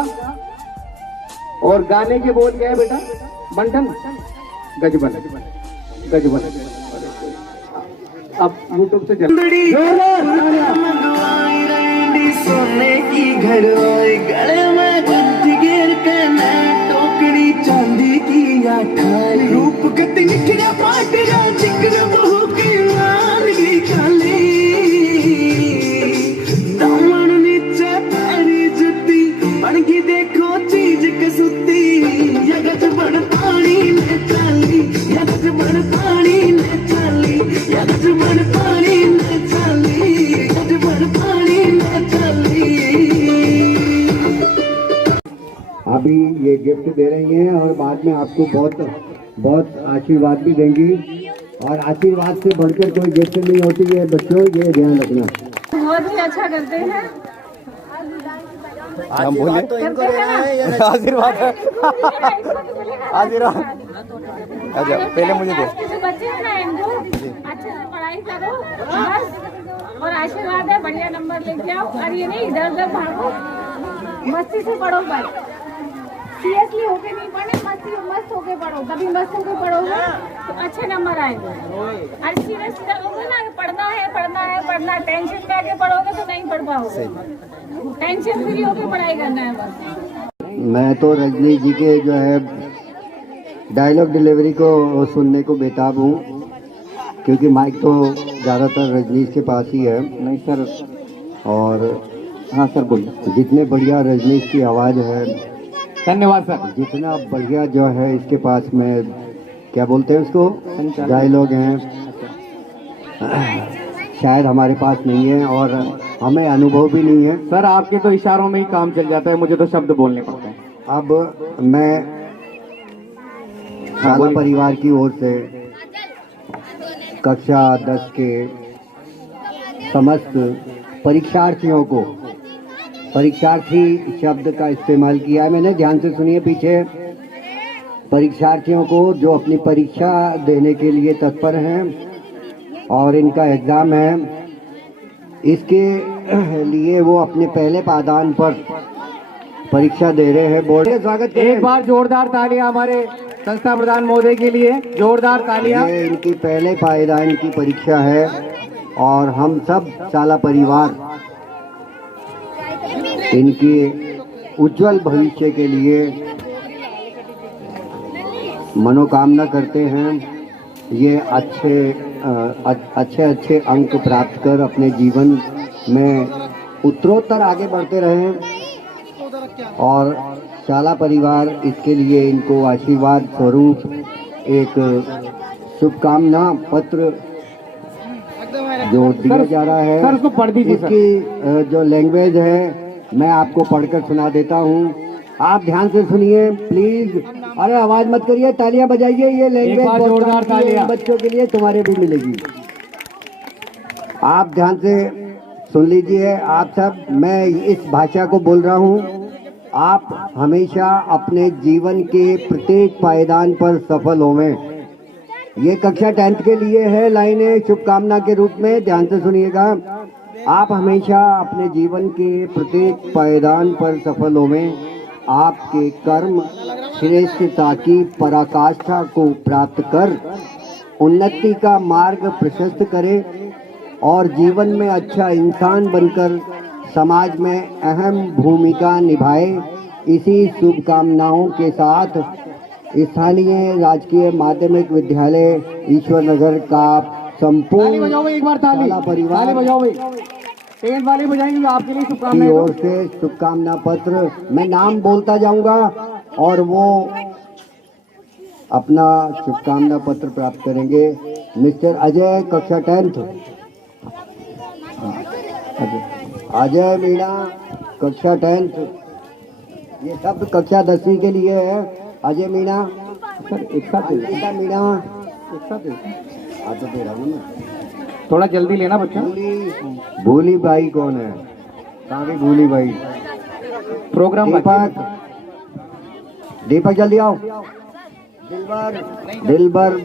और गाने के बोल क्या है बेटा? बंटन गजबन गजबन। अब यूट्यूब से चल सोने की घड़वाई, गले में गिर के टोकरी चांदी की आठारी, रूप गति निखरा पाटरा जिक्र बहू की लाली काली, दामन नीचे पैरी जुती बन की देखो चीज कसुती, यगज बड़ पानी में चाली, यगज बड़ पानी में चाली, यगज बड़ पानी में चाली, यगज बड़ पानी में चाली। अभी ये गिफ्ट दे रही हैं और बाद में आपको बहुत बहुत आशीर्वाद भी देंगी, और आशीर्वाद से बढ़कर कोई गिफ्ट नहीं होती है बच्चों, ये ध्यान रखना। बहुत ही अच्छा करते हैं। हम बोले तो इनको आशीर्वाद आशीर्वाद। अच्छा पहले मुझे दे। जो बच्चे हैं ना, इनको अच्छे से पढ़ाई करो बस, और आशीर्वाद है, बढ़िया नंबर लेके आओ। और ये नहीं इधर उधर भागो, मस्ती से पढ़ो बस। सीरियसली होके नहीं पढ़े, मस्त होके पढ़ो। कभी मस्त होके पढ़ोगे तो अच्छे नंबर आएंगे। और सीरियस करोगे ना कि पढ़ना है पढ़ना है पढ़ना है, टेंशन में आके पढ़ोगे तो नहीं पढ़ पाओगे। टेंशन फ्री होके पढ़ाई करना है बस। मैं तो रजनी जी के जो है डायलॉग डिलीवरी को सुनने को बेताब हूँ, क्योंकि माइक तो ज़्यादातर रजनीश के पास ही है। नहीं सर। और हाँ सर बोलिए। जितने बढ़िया रजनीश की आवाज़ है, धन्यवाद सर। जितना बढ़िया जो है इसके पास में क्या बोलते हैं उसको, डायलॉग हैं, शायद हमारे पास नहीं है और हमें अनुभव भी नहीं है। सर आपके तो इशारों में ही काम चल जाता है, मुझे तो शब्द बोलने पड़ते हैं। अब मैं शाला परिवार की ओर से कक्षा 10 के समस्त परीक्षार्थियों को, परीक्षार्थी शब्द का इस्तेमाल किया है मैंने, ध्यान से सुनिए पीछे, परीक्षार्थियों को जो अपनी परीक्षा देने के लिए तत्पर हैं और इनका एग्ज़ाम है, इसके लिए वो अपने पहले पायदान पर परीक्षा दे रहे हैं। बोर्ड स्वागत करें। एक बार जोरदार तालियां हमारे संस्था प्रधान महोदय के लिए, जोरदार तालियां। ये इनकी पहले पायदान की परीक्षा है और हम सब शाला परिवार इनके उज्जवल भविष्य के लिए मनोकामना करते हैं। ये अच्छे अंक प्राप्त कर अपने जीवन में उत्तरोत्तर आगे बढ़ते रहें और शाला परिवार इसके लिए इनको आशीर्वाद स्वरूप एक शुभकामना पत्र जो दिया जा रहा है। सर उसको पढ़ दीजिए। इसकी जो लैंग्वेज है मैं आपको पढ़कर सुना देता हूँ, आप ध्यान से सुनिए प्लीज। अरे आवाज मत करिए, तालियां बजाइए। ये लैंग्वेज जोरदार तालियां बच्चों के लिए, तुम्हारे भी मिलेगी। आप ध्यान से सुन लीजिए आप सब, मैं इस भाषा को बोल रहा हूँ। आप हमेशा अपने जीवन के प्रत्येक पायदान पर सफल होवें। ये कक्षा 10 के लिए है लाइनें शुभकामना के रूप में, ध्यान से सुनिएगा। आप हमेशा अपने जीवन के प्रत्येक पायदान पर सफल होवें। आपके कर्म श्रेष्ठता की पराकाष्ठा को प्राप्त कर उन्नति का मार्ग प्रशस्त करें और जीवन में अच्छा इंसान बनकर समाज में अहम भूमिका निभाए। इसी शुभकामनाओं के साथ स्थानीय राजकीय माध्यमिक विद्यालय ईश्वर नगर का संपूर्ण एक बार शाला परिवार बजाओ भाई, टेंट वाले बजाएंगे आपके लिए की शुभकामनाएं। ओर से शुभकामना पत्र, मैं नाम बोलता जाऊंगा और वो अपना शुभकामना पत्र प्राप्त करेंगे। मिस्टर अजय, कक्षा 10th। अजय मीणा, कक्षा 10th। ये सब कक्षा 10वीं के लिए है। अजय मीणा, सर एक साथ अनीता मीणा, एक साथ आज तो दे रहा हूँ मैं। थोड़ा जल्दी लेना बच्चा। भूली बाई कौन है? कहाँ गई भूली बाई? प्रोग्राम दीपक, दीपक जल्दी आओ। दिलबर, दिलबर,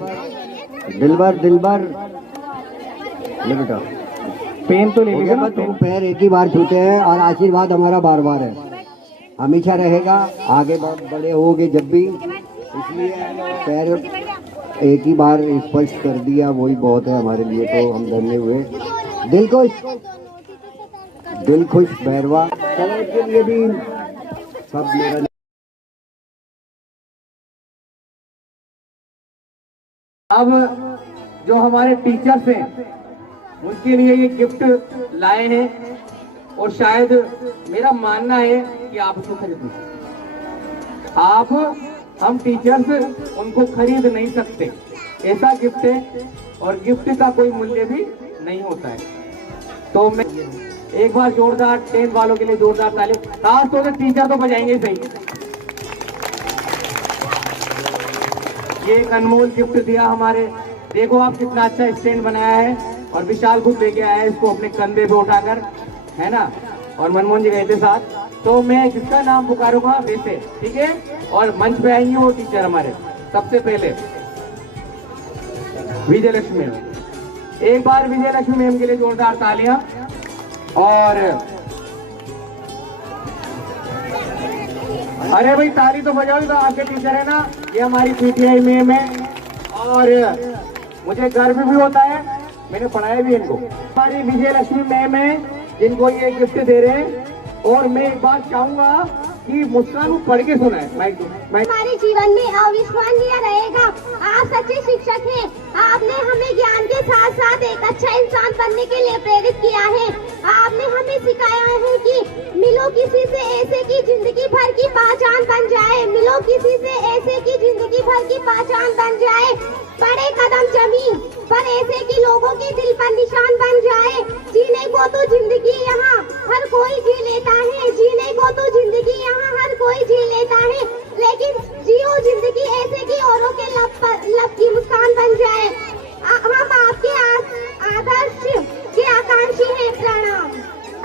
दिलबर, दिलबर, ले बेटा। पेन तो ले हो लीजिए गया ना। बस, तुम पैर एक ही बार छूते हैं और आशीर्वाद हमारा बार बार है, हमेशा रहेगा। आगे बहुत बड़े होगे जब भी, इसलिए पैर एक ही बार स्पर्श कर दिया वही बहुत है हमारे लिए, तो हम धन्य हुए। दिल खुश भैरवा के लिए भी सब मेरा। अब जो हमारे टीचर्स हैं उनके लिए ये गिफ्ट लाए हैं और शायद मेरा मानना है कि आप उसको खरीद लीजिए। हम टीचर्स उनको खरीद नहीं सकते, ऐसा गिफ्ट है और गिफ्ट का कोई मूल्य भी नहीं होता है। तो मैं एक बार जोरदार 10th वालों के लिए जोरदार ताली, खास तौर से टीचर तो बजाएंगे सही। ये एक अनमोल गिफ्ट दिया हमारे, देखो आप कितना अच्छा स्टैंड बनाया है और विशाल खुद लेके आया है इसको अपने कंधे पे उठाकर, है ना, और मनमोहन जी गए थे साथ। तो मैं जिसका नाम पुकारूंगा वैसे, ठीक है, और मंच पे आएंगे वो टीचर हमारे। सबसे पहले विजय लक्ष्मी मैम, एक बार विजय लक्ष्मी मैम के लिए जोरदार तालियां। और अरे भाई ताली तो बजाओ, तो आपके टीचर है ना, ये हमारी पीटीआई मैम है और मुझे गर्व भी होता है, मैंने पढ़ाया भी इनको। हमारी विजय लक्ष्मी मैम है जिनको ये गिफ्ट दे रहे हैं। और मैं एक बार चाहूंगा कि मुस्कान पढ़ के सुनाए। हमारे जीवन में अविस्मरणीय रहेगा। आप सच्चे शिक्षक हैं। आपने हमें ज्ञान के साथ साथ एक अच्छा इंसान बनने के लिए प्रेरित किया है। आपने हमें सिखाया है कि मिलो किसी से ऐसे की जिंदगी भर की पहचान बन जाए, मिलो किसी से ऐसे की जिंदगी भर की पहचान बन जाए। बड़े कदम जमीन पर ऐसे कि लोगों के दिल पर निशान बन जाए। जीने को तो जिंदगी यहाँ हर कोई जी लेता है, जीने को तो जिंदगी यहाँ हर कोई जी लेता है, लेकिन जियो जिंदगी ऐसे कि औरों के लब की मुस्कान बन जाए। हम आपके प्रणाम।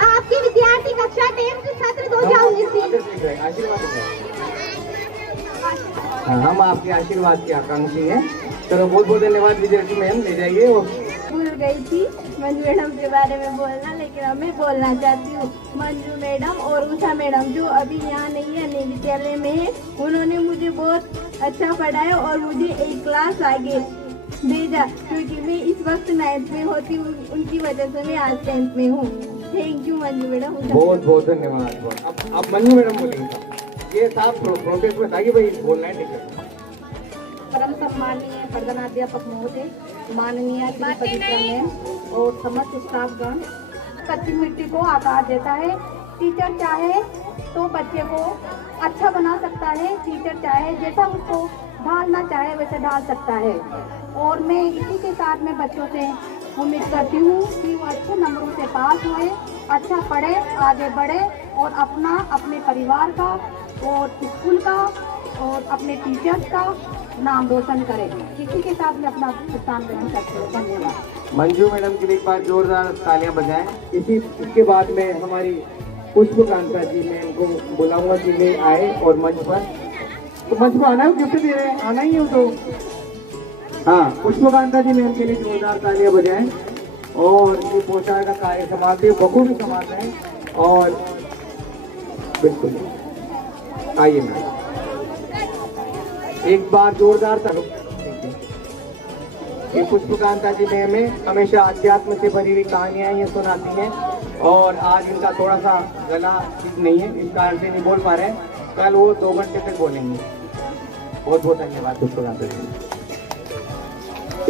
आपकी विद्यार्थी कक्षा 10th सत्र 2019 हाँ, हम आपके आशीर्वाद के आकांक्षी हैं। चलो बहुत बहुत धन्यवाद विजयलक्ष्मी मैम, ले जाइए। और भूल गई थी मंजू मैडम के बारे में बोलना, लेकिन अब मैं बोलना चाहती हूँ। मंजू मैडम और उषा मैडम जो अभी यहाँ नहीं है, नई विद्यालय में है, उन्होंने मुझे बहुत अच्छा पढ़ाया और मुझे एक क्लास आगे भेजा, क्योंकि मैं इस वक्त 9th में होती हूँ, उनकी वजह से मैं आज 10th में हूँ। Thank you Manju madam. बहुत बहुत धन्यवाद। अब मंजू मैडम बोलिए। ये साफ प्रोसेस बताइए भाई, बोलना है ठीक है। परम सम्मानीय प्रधानाध्यापक महोदय, माननीय श्रीपति मैम और समस्त स्टाफगण, कच्ची मिट्टी को आकार देता है। टीचर चाहे तो बच्चे को अच्छा बना सकता है, टीचर चाहे जैसा उसको ढालना चाहे वैसे ढाल सकता है। और मैं इसी के साथ में बच्चों से उम्मीद करती हूँ कि वो अच्छे नंबरों से पास हुए, अच्छा पढ़े, आगे बढ़े और अपने परिवार का और स्कूल का और अपने टीचर्स का नाम रोशन करें। इसी के साथ में अपना स्थान ग्रहण करते हैं। धन्यवाद। मंजू मैडम के लिए एक बार जोरदार तालियां बजाएं। इसके बाद में हमारी पुष्पकांता जी, मैं इनको बुलाऊंगा कि वे आए और मंच पर आना है, गिफ्ट दे रहे हैं, आना ही हो तो। हाँ, पुष्पकांता जी मैम के लिए जोरदार तालियां बजाएं। और ये पोशाक का कार्य संभालते हैं, बखूबी संभालते हैं। और बिल्कुल आइए मैम, एक बार जोरदार ये पुष्पकांता जी मैम हमेशा अध्यात्म से भरी हुई कहानियां ये सुनाती हैं, और आज इनका थोड़ा सा गला ठीक नहीं है, इस कारण से नहीं बोल पा रहे हैं। कल वो 2 घंटे तक बोलेंगे। बहुत बहुत धन्यवाद पुष्पकांता जी।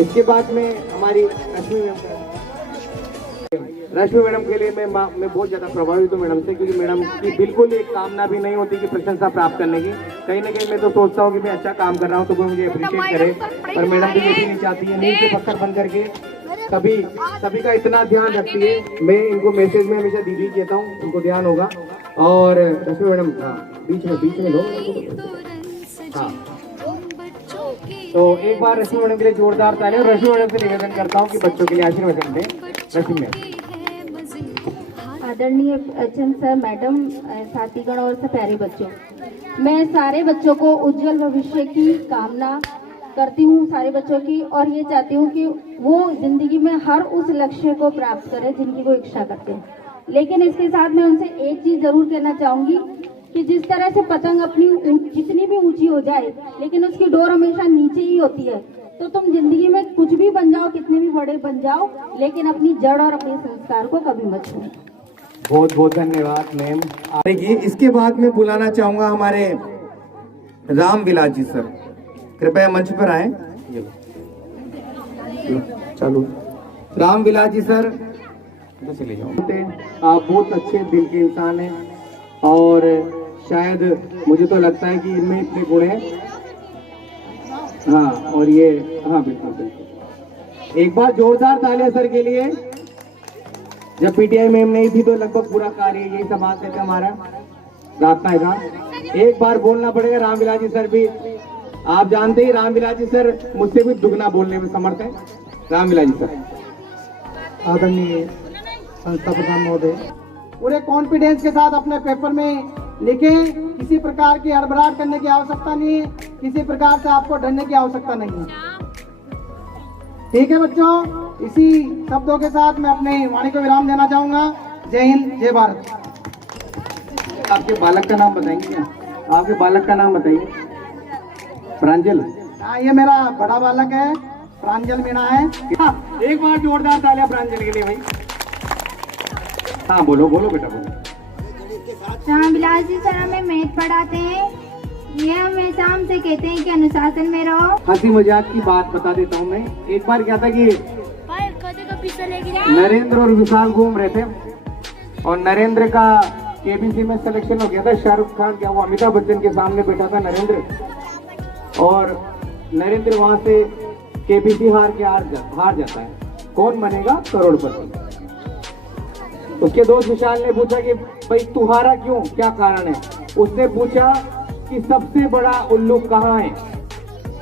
इसके बाद में हमारी रश्मि मैडम के लिए मैं बहुत ज्यादा प्रभावित हूँ मैडम से, क्योंकि मैडम की बिल्कुल एक कामना भी नहीं होती कि प्रशंसा प्राप्त करने की। कहीं ना कहीं मैं तो सोचता हूँ कि मैं अच्छा काम कर रहा हूँ तो कोई मुझे अप्रिशिएट करे, पर मैडम भी यही नहीं चाहती है। नींद के पत्थर बन करके सभी का इतना ध्यान रखती है। मैं इनको मैसेज में हमेशा दीदी कहता हूँ, उनको ध्यान होगा। और रश्मि मैडम बीच में लो। हाँ, तो एक बार रश्मि मैडम के लिए जोरदार तालियां। और रश्मि मैडम से निवेदन करता हूँ कि बच्चों के लिए आशीर्वाद दें। रश्मि मैडम। आदरणीय एचएम सर, मैडम, साथीगण और सब प्यारे बच्चों, मैं सारे बच्चों को उज्जवल भविष्य की कामना करती हूँ, सारे बच्चों की, और ये चाहती हूँ कि वो जिंदगी में हर उस लक्ष्य को प्राप्त करें जिनकी वो इच्छा करते हैं। लेकिन इसके साथ मैं उनसे एक चीज जरूर कहना चाहूंगी कि जिस तरह से पतंग अपनी जितनी भी ऊंची हो जाए, लेकिन उसकी डोर हमेशा नीचे ही होती है। तो तुम जिंदगी में कुछ भी बन जाओ, कितने भी बड़े बन जाओ, लेकिन अपनी जड़ और अपने संस्कार को कभी मत छोड़ो। बहुत बहुत धन्यवाद मैम। इसके बाद में बुलाना चाहूंगा हमारे रामविलास जी सर, कृपया मंच पर आए। चलो रामविलास जी सर, चले जाओ। आप बहुत अच्छे दिल के इंसान हैं, और शायद मुझे तो लगता है कि इनमें इतने गुण हैं। हाँ, और ये हाँ बिल्कुल बिल्कुल। एक बार जोरदार तालियां सर के लिए। जब पीटीआई मैम नहीं थी तो लगभग पूरा कार्य यही संभालते थे हमारा रास्ता का। एक बार बोलना पड़ेगा, रामविलास जी सर भी, आप जानते ही रामविलास जी सर मुझसे भी दुगना बोलने में समर्थ है। रामविलास जी सर। आदरणीय संस्था प्रधान महोदय, पूरे कॉन्फिडेंस के साथ अपने पेपर में लिखें। किसी प्रकार की हड़बड़ाहट करने की आवश्यकता नहीं है, किसी प्रकार से आपको डरने की आवश्यकता नहीं है। ठीक है बच्चों, इसी शब्दों के साथ मैं अपने वाणी को विराम देना चाहूंगा। जय हिंद, जय भारत। आपके बालक का नाम बताएंगे क्या? आपके बालक का नाम बताइए। प्रांजल। हाँ, ये मेरा बड़ा बालक है, प्रांजल मीणा है। हाँ, एक बार जोरदार तालियां प्रांजल के लिए भाई। हाँ बोलो बोलो बेटा बोलो। रामविलास जी सर हमें मैथ पढ़ाते हैं। ये हमेशा हमसे कहते हैं कि अनुशासन में रहो। हंसी मजाक की बात बता देता हूँ मैं। एक बार क्या था कि नरेंद्र और विशाल घूम रहे थे, और नरेंद्र का केबीसी में सिलेक्शन हो गया था। शाहरुख खान क्या वो अमिताभ बच्चन के सामने बैठा था नरेंद्र, और नरेंद्र वहां से केबीसी हार जाता है। कौन बनेगा करोड़पति? उसके दोस्त विशाल ने पूछा कि भाई तू हारा क्यों, क्या कारण है? उसने पूछा कि सबसे बड़ा उल्लू कहाँ है,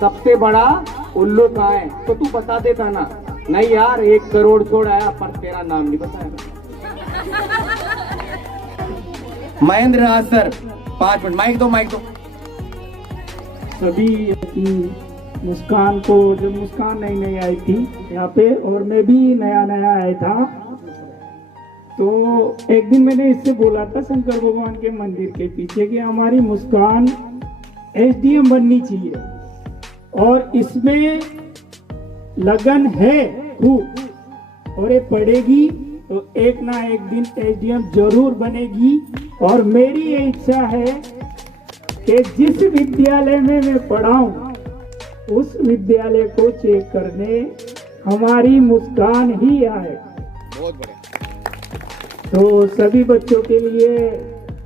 सबसे बड़ा उल्लू कहाँ है? तो तू बता देता ना। नहीं यार, 1 करोड़ छोड़ आया, पर तेरा नाम नहीं बताया। Mahendra Nath sir 5 minute, mic दो। सभी की मुस्कान को, जब मुस्कान नई आई थी यहाँ पे और मैं भी नया आया था, तो एक दिन मैंने इससे बोला था शंकर भगवान के मंदिर के पीछे कि हमारी मुस्कान SDM बननी चाहिए और इसमें लगन है खूब और ये पढ़ेगी तो एक ना एक दिन SDM जरूर बनेगी। और मेरी ये इच्छा है कि जिस विद्यालय में मैं पढ़ाऊं उस विद्यालय को चेक करने हमारी मुस्कान ही आए। बहुत बढ़िया। तो सभी बच्चों के लिए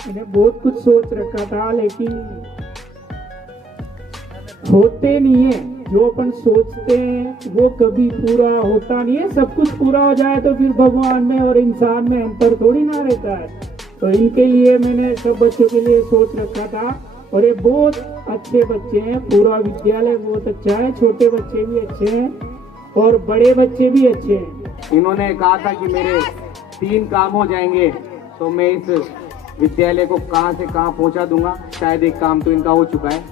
मैंने बहुत कुछ सोच रखा था, लेकिन होते नहीं है। जो अपन सोचते हैं वो कभी पूरा होता नहीं है। सब कुछ पूरा हो जाए तो फिर भगवान में और इंसान में अंतर थोड़ी ना रहता है। तो इनके लिए मैंने सब बच्चों के लिए सोच रखा था और ये बहुत अच्छे बच्चे हैं। पूरा विद्यालय बहुत अच्छा है, छोटे बच्चे भी अच्छे हैं और बड़े बच्चे भी अच्छे हैं। इन्होंने कहा था कि मेरे 3 काम हो जाएंगे तो मैं इस विद्यालय को कहां से कहां पहुंचा दूंगा। शायद एक काम तो इनका हो चुका है,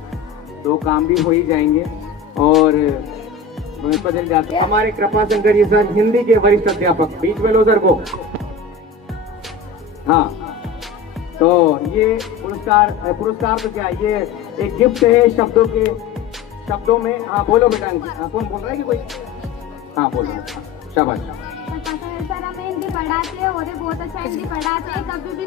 2 काम भी हो ही जाएंगे और बदल जाते हैं। हमारे कृपा शंकर जी सर, हिंदी के वरिष्ठ अध्यापक, बीच में लो सर को। हाँ, तो ये पुरस्कार तो क्या, ये एक गिफ्ट है शब्दों में। हाँ बोलो बेटा। हाँ, कौन बोल रहा है कि कोई? हाँ बोलो, शाबाश। सर हमें हिंदी पढ़ाते हैं और ये बहुत अच्छा हिंदी पढ़ाते हैं। कभी भी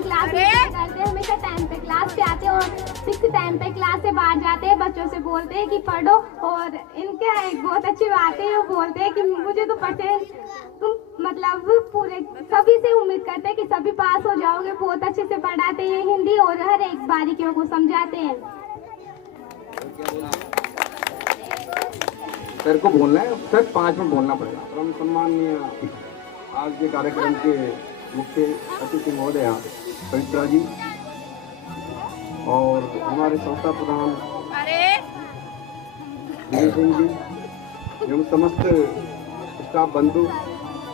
क्लास नहीं करते, हमेशा टाइम पे क्लास पे आते हैं और 6 टाइम पे क्लास से बाहर जाते हैं, बच्चों से बोलते हैं कि पढ़ो। और इनके एक बहुत अच्छी बात है, वो बोलते हैं कि मुझे तो तुम मतलब पूरे सभी से उम्मीद करते हैं कि सभी पास हो जाओगे। बहुत अच्छे से पढ़ाते हैं हिंदी और हर एक बारीकियों को समझाते हैं। सर को बोलना है सर, 5 मिनट बोलना पड़ेगा। परम सम्माननीय आज के कार्यक्रम के मुख्य अतिथि महोदय पवित्रा जी और हमारे संस्था प्रधान विजय सिंह जी एवं समस्त स्टाफ बंधु,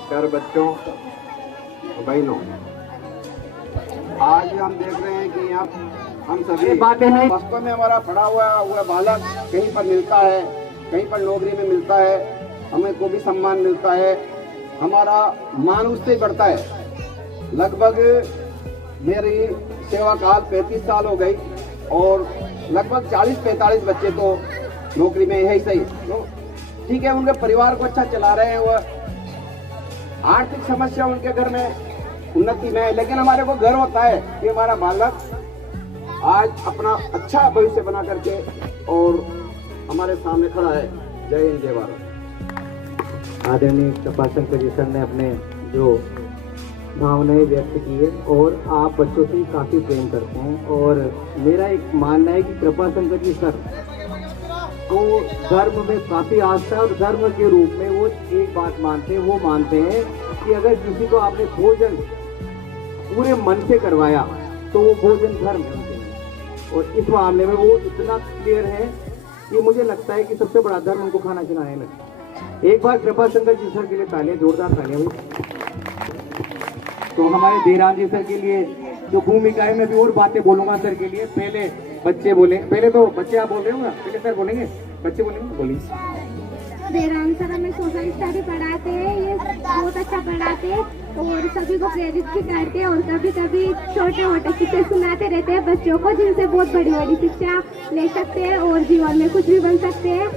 प्यारे बच्चों और बहनों, आज हम देख रहे हैं कि यहाँ हम सभी बातें नहीं। वास्तव में हमारा पढ़ा हुआ बालक कहीं पर मिलता है, कहीं पर नौकरी में मिलता है, हमें को भी सम्मान मिलता है, हमारा मान उससे बढ़ता है। लगभग मेरी सेवा काल 35 साल हो गई और लगभग 40-45 बच्चे तो नौकरी में है ही सही। तो ठीक है, उनके परिवार को अच्छा चला रहे हैं, वह आर्थिक समस्या उनके घर में उन्नति में है, लेकिन हमारे को गर्व होता है कि हमारा बालक आज अपना अच्छा भविष्य बना करके और हमारे सामने खड़ा है। जय हिंद, जय भारत। आदरणीय कृपा शंकर जी सर ने अपने जो भावनाएं व्यक्त की है और आप बच्चों से काफ़ी प्रेम करते हैं और मेरा एक मानना है कि कृपा शंकर जी सर को धर्म में काफ़ी आस्था है और धर्म के रूप में वो एक बात मानते हैं, वो मानते हैं कि अगर किसी को आपने भोजन पूरे मन से करवाया तो वो भोजन धर्म है उनके लिए। और इस मामले में वो इतना क्लियर है कि मुझे लगता है कि सबसे बड़ा धर्म उनको खाना खिलाने में। एक बार कृपा शंकर जी सर के लिए तालियां, जोरदार तालियां हुई। तो हमारे देराम जी सर के लिए जो भूमिका है, मैं भी और बातें बोलूंगा सर के लिए। पहले बच्चे बोले, पहले तो बच्चे आप बोल रहे हो ना, पहले सर बोलेंगे, बच्चे बोलेंगे, बोलिए। देराम सर हमें सोशल स्टडी पढ़ाते हैं, ये बहुत अच्छा पढ़ाते हैं और सभी को प्रेरित भी करते हैं और कभी कभी छोटे मोटे किस्से सुनाते रहते हैं बच्चों को, जिनसे बहुत बड़ी बड़ी शिक्षा ले सकते हैं और जीवन में कुछ भी बन सकते हैं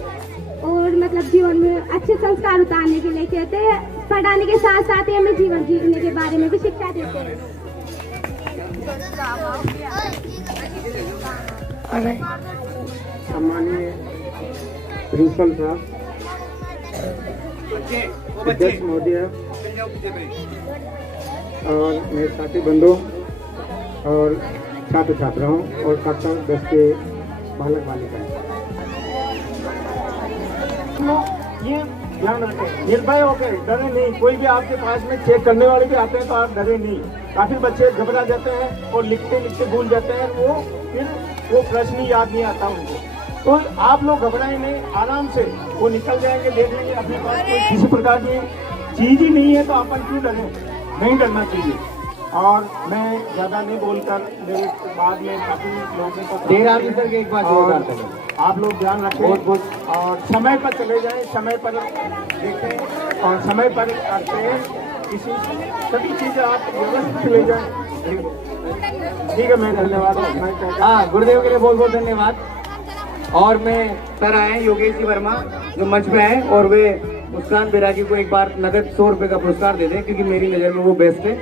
और मतलब जीवन में अच्छे संस्कार उतारने के लिए कहते हैं। पढ़ाने के साथ साथ ही हमें जीवन जीने के बारे में भी शिक्षा देते हैं। सम्मानीय प्रिंसिपल साहब, अध्यक्ष महोदय और मेरे साथी बंधुओं और छात्र छात्राओं और कक्षा 10 के बालक बालिकाएं, ये ध्यान रखें, निर्भय होकर डरे नहीं। कोई भी आपके पास में चेक करने वाले भी आते हैं तो आप डरे नहीं। काफी बच्चे घबरा जाते हैं और लिखते लिखते भूल जाते हैं, वो प्रश्न ही याद नहीं आता उनको। तो आप लोग घबराए नहीं, आराम से वो निकल जाएंगे, देख लेंगे। अपने पास कोई किसी प्रकार की चीज ही नहीं है तो अपन क्यों डरें। नहीं करना चाहिए। और मैं ज़्यादा नहीं बोलकर मेरे बाद में काफ़ी लोगों को जयराम जी सर के एक बार जोरदार ताली। आप लोग ध्यान रखें और समय पर चले जाएं, समय पर देखें और समय पर करते हैं। किसी सभी चीज़ें आप व्यवस्थित ले जाएं। ठीक है, मैं धन्यवाद। हाँ, गुरुदेव के लिए बहुत बहुत धन्यवाद। और मैं सर आए योगेश जी वर्मा जो मंच पे आए और वे मुस्कान बैरागी को एक बार नगद 100 रुपए का पुरस्कार दे दें, क्योंकि मेरी नज़र में वो बेस्ट है।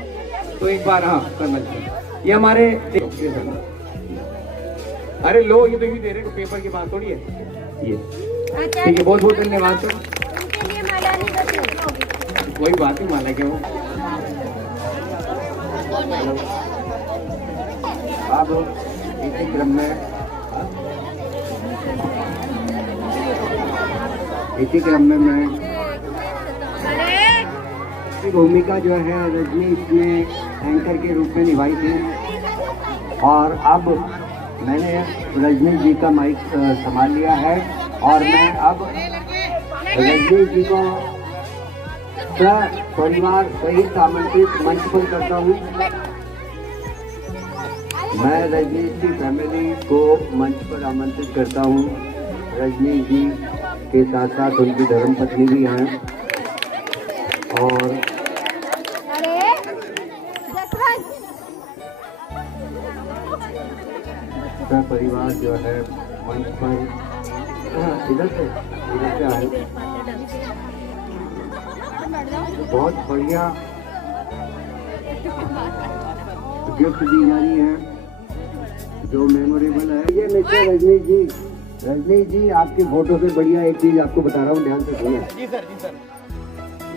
तो एक बार हाँ सर मंच पे ये हमारे अरे लो, ये तो ही दे रहे हैं, पेपर की बात थोड़ी है ये। ठीक है, बहुत बहुत धन्यवाद सर। कोई बात नहीं, माला क्या वो अब इसी क्रम में मैं की भूमिका जो है रजनी इसमें एंकर के रूप में निभाई थी, और अब मैंने रजनी जी का माइक संभाल लिया है और मैं अब रजनी जी को परिवार सहित आमंत्रित मंच पर करता हूँ। मैं रजनी की फैमिली को मंच पर आमंत्रित करता हूँ। रजनी जी के साथ साथ उनकी धर्मपत्नी भी हैं और परिवार जो है मंच पर इधर से आए। बहुत बढ़िया गिफ्ट दी जा रही है जो मेमोरेबल है। ये मिस्टर रजनी जी आपकी फोटो से बढ़िया एक चीज आपको बता रहा हूँ, ध्यान से सुनो। जी सर, जी सर।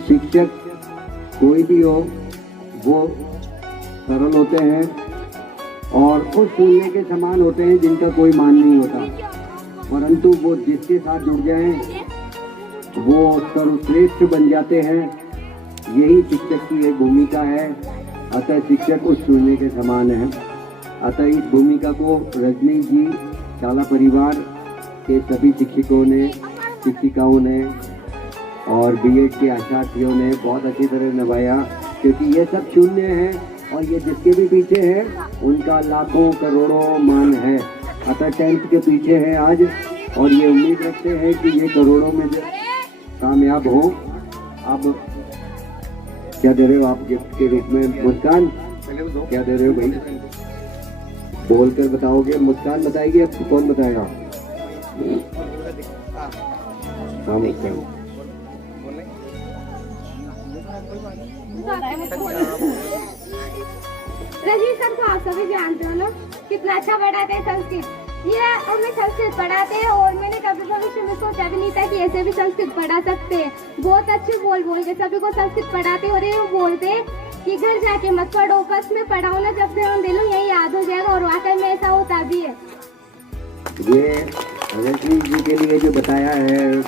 शिक्षक कोई भी हो वो सरल होते हैं और उस शून्य के समान होते हैं जिनका कोई मान नहीं होता, परंतु वो जिसके साथ जुड़ जाएं वो सर्वश्रेष्ठ बन जाते हैं। यही शिक्षक की एक भूमिका है। अतः शिक्षक उस शून्य के समान है। अतः इस भूमिका को रजनी जी, शाला परिवार के सभी शिक्षकों ने, शिक्षिकाओं ने और बीएड के आचार्यों ने बहुत अच्छी तरह निभाया, क्योंकि ये सब शून्य है और ये जिसके भी पीछे है उनका लाखों करोड़ों मान है। अतः 10th के पीछे है आज और ये उम्मीद रखते हैं कि ये करोड़ों में कामयाब हो। अब क्या दे रहे हो आप गिफ्ट के रूप में? मुस्कान क्या दे रहे हो भाई? बोलकर बताओगे? मुस्कान बताएगी, अब कौन बताएगा? हाँ मुस्कान। रजनी सर को आप सभी जानते हो ना, कितना अच्छा पढ़ाते हैं संस्कृत। ये और मैं संस्कृत पढ़ाते हैं और मैंने कभी भविष्य में सोचा भी नहीं था कि ऐसे भी संस्कृत पढ़ा सकते हैं। बहुत अच्छे बोल के सभी को संस्कृत पढ़ाते और ये बोलते कि घर जाके मत पढ़ो, बस में पढ़ाओ ना, जब से हम दिलों यही याद हो जाएगा। और वाकई में ऐसा होता भी है। ये रजनी जी के लिए जो बताया है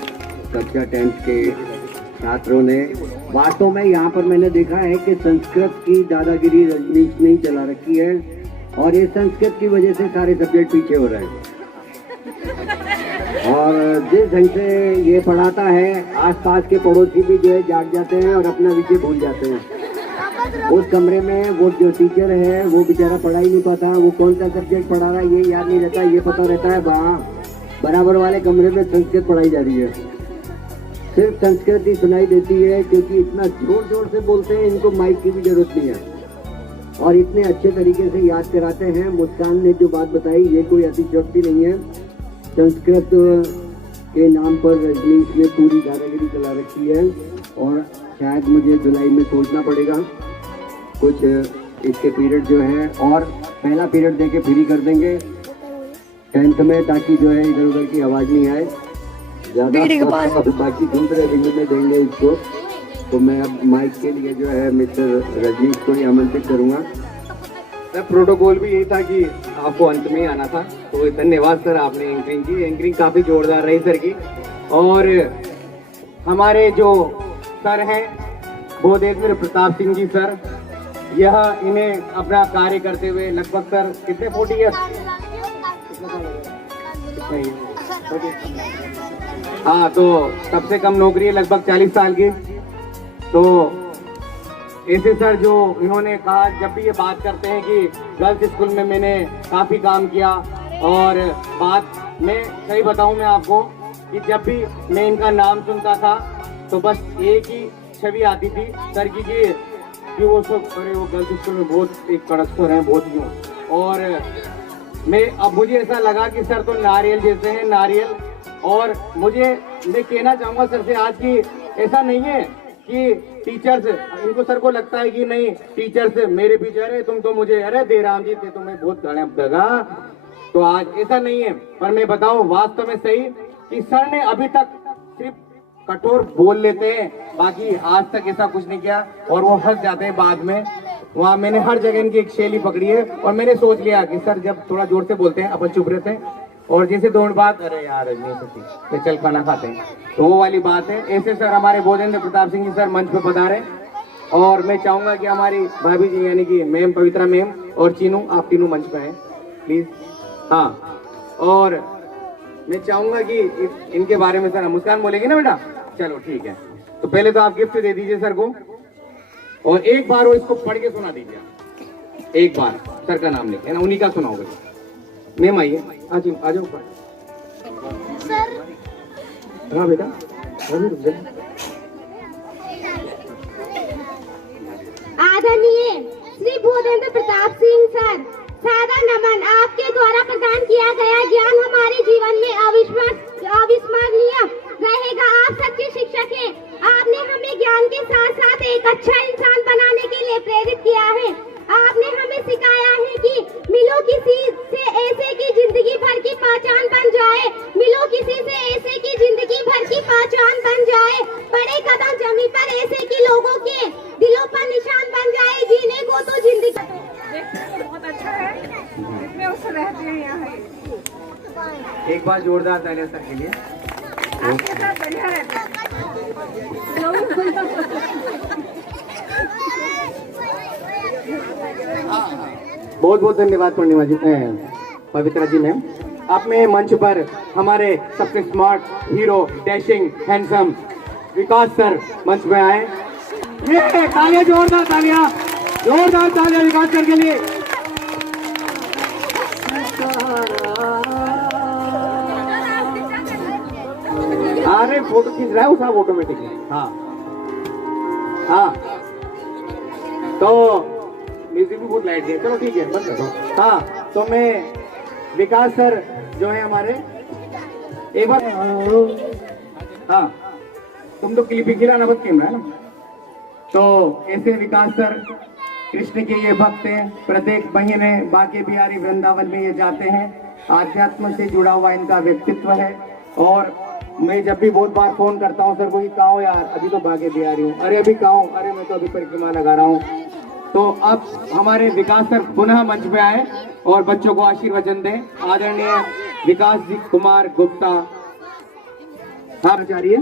कक्षा 10th के छात्रों ने, वास्तव में यहाँ पर मैंने देखा है कि संस्कृत की दादागिरी रजनीश ने ही चला रखी है और ये संस्कृत की वजह से सारे सब्जेक्ट पीछे हो रहे हैं। और जिस ढंग से ये पढ़ाता है, आसपास के पड़ोसी भी जो है जाग जाते हैं और अपना विषय भूल जाते हैं। उस कमरे में वो जो टीचर है वो बेचारा पढ़ा ही नहीं पाता, वो कौन सा सब्जेक्ट पढ़ा रहा है ये याद नहीं रहता। ये पता रहता है बराबर वाले कमरे में संस्कृत पढ़ाई जा रही है, सिर्फ संस्कृत ही सुनाई देती है, क्योंकि इतना जोर जोर से बोलते हैं, इनको माइक की भी जरूरत नहीं है और इतने अच्छे तरीके से याद कराते हैं। मुस्कान ने जो बात बताई ये कोई अतिशयोक्ति नहीं है। संस्कृत के नाम पर रजनीश ने पूरी दादागिरी चला रखी है और शायद मुझे जुलाई में सोचना पड़ेगा कुछ इसके पीरियड जो है, और पहला पीरियड देके फ्री कर देंगे 10th में, ताकि जो है इधर उधर की आवाज़ नहीं आए ज़्यादा। बाकी दूसरे दिन में देंगे इसको। तो मैं अब माइक के लिए जो है मिस्टर रजनीश को ही आमंत्रित करूंगा। सर प्रोटोकॉल भी यही था कि आपको अंत में ही आना था, तो धन्यवाद सर, आपने एंकरिंग की। एंकरिंग काफ़ी जोरदार रही सर की। और हमारे जो सर हैं बोधेश्वर प्रताप सिंह जी सर, यह इन्हें अपना कार्य करते हुए लगभग सर कितने 40 ईयर्स, हाँ तो सबसे कम नौकरी है लगभग 40 साल की। तो ऐसे सर जो इन्होंने कहा, जब भी ये बात करते हैं कि गर्ल्स स्कूल में मैंने काफ़ी काम किया, और बात मैं सही बताऊं मैं आपको कि जब भी मैं इनका नाम सुनता था तो बस एक ही छवि आती थी सर की कि वो सब, अरे वो गर्ल्स स्कूल में बहुत एक कड़क सर हैं, बहुत यूँ। और अब मुझे ऐसा लगा कि सर तो नारियल जैसे हैं, नारियल। और मैं कहना चाहूँगा सर से आज की ऐसा नहीं है कि टीचर्स, इनको सर को लगता है कि नहीं टीचर्स मेरे पीछे, अरे तुम तो मुझे, अरे देराम जी थे तुम्हें बहुत दगा, तो आज ऐसा नहीं है। पर मैं बताऊं वास्तव में सही कि सर ने अभी तक सिर्फ कठोर बोल लेते हैं, बाकी आज तक ऐसा कुछ नहीं किया, और वो हंस जाते हैं बाद में। वहाँ मैंने हर जगह इनकी एक शैली पकड़ी है, और मैंने सोच लिया कि सर जब थोड़ा जोर से बोलते हैं अपन चुप रहते हैं, और जैसे दो बात, अरे यार नहीं चल खाना खाते हैं, तो वो वाली बात है। ऐसे सर हमारे भोजेंद्र प्रताप सिंह जी सर मंच पे पधारे, और मैं चाहूंगा कि हमारी भाभी जी यानी कि मैम पवित्रा मैम और चीनू, आप तीनों मंच पे हैं प्लीज। हाँ, और मैं चाहूंगा कि इनके बारे में सर मुस्कान बोलेंगे ना बेटा, चलो ठीक है। तो पहले तो आप गिफ्ट दे दीजिए सर को, और एक बार वो इसको पढ़ के सुना दीजिए, एक बार सर का नाम लिखे ना, उन्हीं का सुनाओगे। मैम आइए, आ जाओ ऊपर। हाँ बेटा, आदरणीय श्री भूदेंद्र प्रताप सिंह सर, सादर नमन। आपके द्वारा प्रदान किया गया ज्ञान हमारे जीवन में अविस्मरणीय रहेगा। आप सच्चे शिक्षक हैं। आपने हमें ज्ञान के साथ साथ एक अच्छा इंसान बनाने के लिए प्रेरित किया है। आपने हमें सिखाया है कि मिलो किसी से ऐसे की जिंदगी भर की पहचान बन जाए, मिलो किसी से ऐसे की जिंदगी भर की पहचान बन जाए, बड़े कदम जमी पर ऐसे की लोगों के दिलों पर निशान बन जाए, जीने को तो जिंदगी। बहुत अच्छा है, इतने उससे रहते हैं यहाँ। एक बार जोरदार तालियां सर के लिए। आपके साथ बढ़िया रहते हैं। बहुत बहुत धन्यवाद पूर्णिमा जी, पवित्रा जी मैम। आप में मंच पर हमारे सबसे स्मार्ट हीरो, डैशिंग, हैंडसम विकास सर मंच पे आए। ये तालियां, जोरदार तालियां, जोरदार तालियां विकास सर के लिए। अरे फोटो खींच रहा है वो सब ऑटोमेटिकली। हाँ हाँ, तो म्यूजिक भी बहुत लाइट दिया, चलो ठीक है बंद करो। हाँ, तो मैं विकास सर जो है हमारे, एक बार हाँ तुम तो क्लिप ही गिरा ना, बस कैमरा है ना। तो ऐसे विकास सर कृष्ण के ये भक्त हैं, प्रत्येक महीने बाके बिहारी वृंदावन में ये जाते हैं। आध्यात्म से जुड़ा हुआ इनका व्यक्तित्व है। और मैं जब भी बहुत बार फोन करता हूँ सर को कि कहाँ हो यार, अभी तो बाके बिहारी हूँ, अरे अभी कहाँ हो, अरे मैं तो अभी परिक्रमा लगा रहा हूँ। तो अब हमारे विकास सर पुनः मंच पे आए और बच्चों को आशीर्वचन दें। आदरणीय विकास जी कुमार गुप्ता, हाँ आचार्य।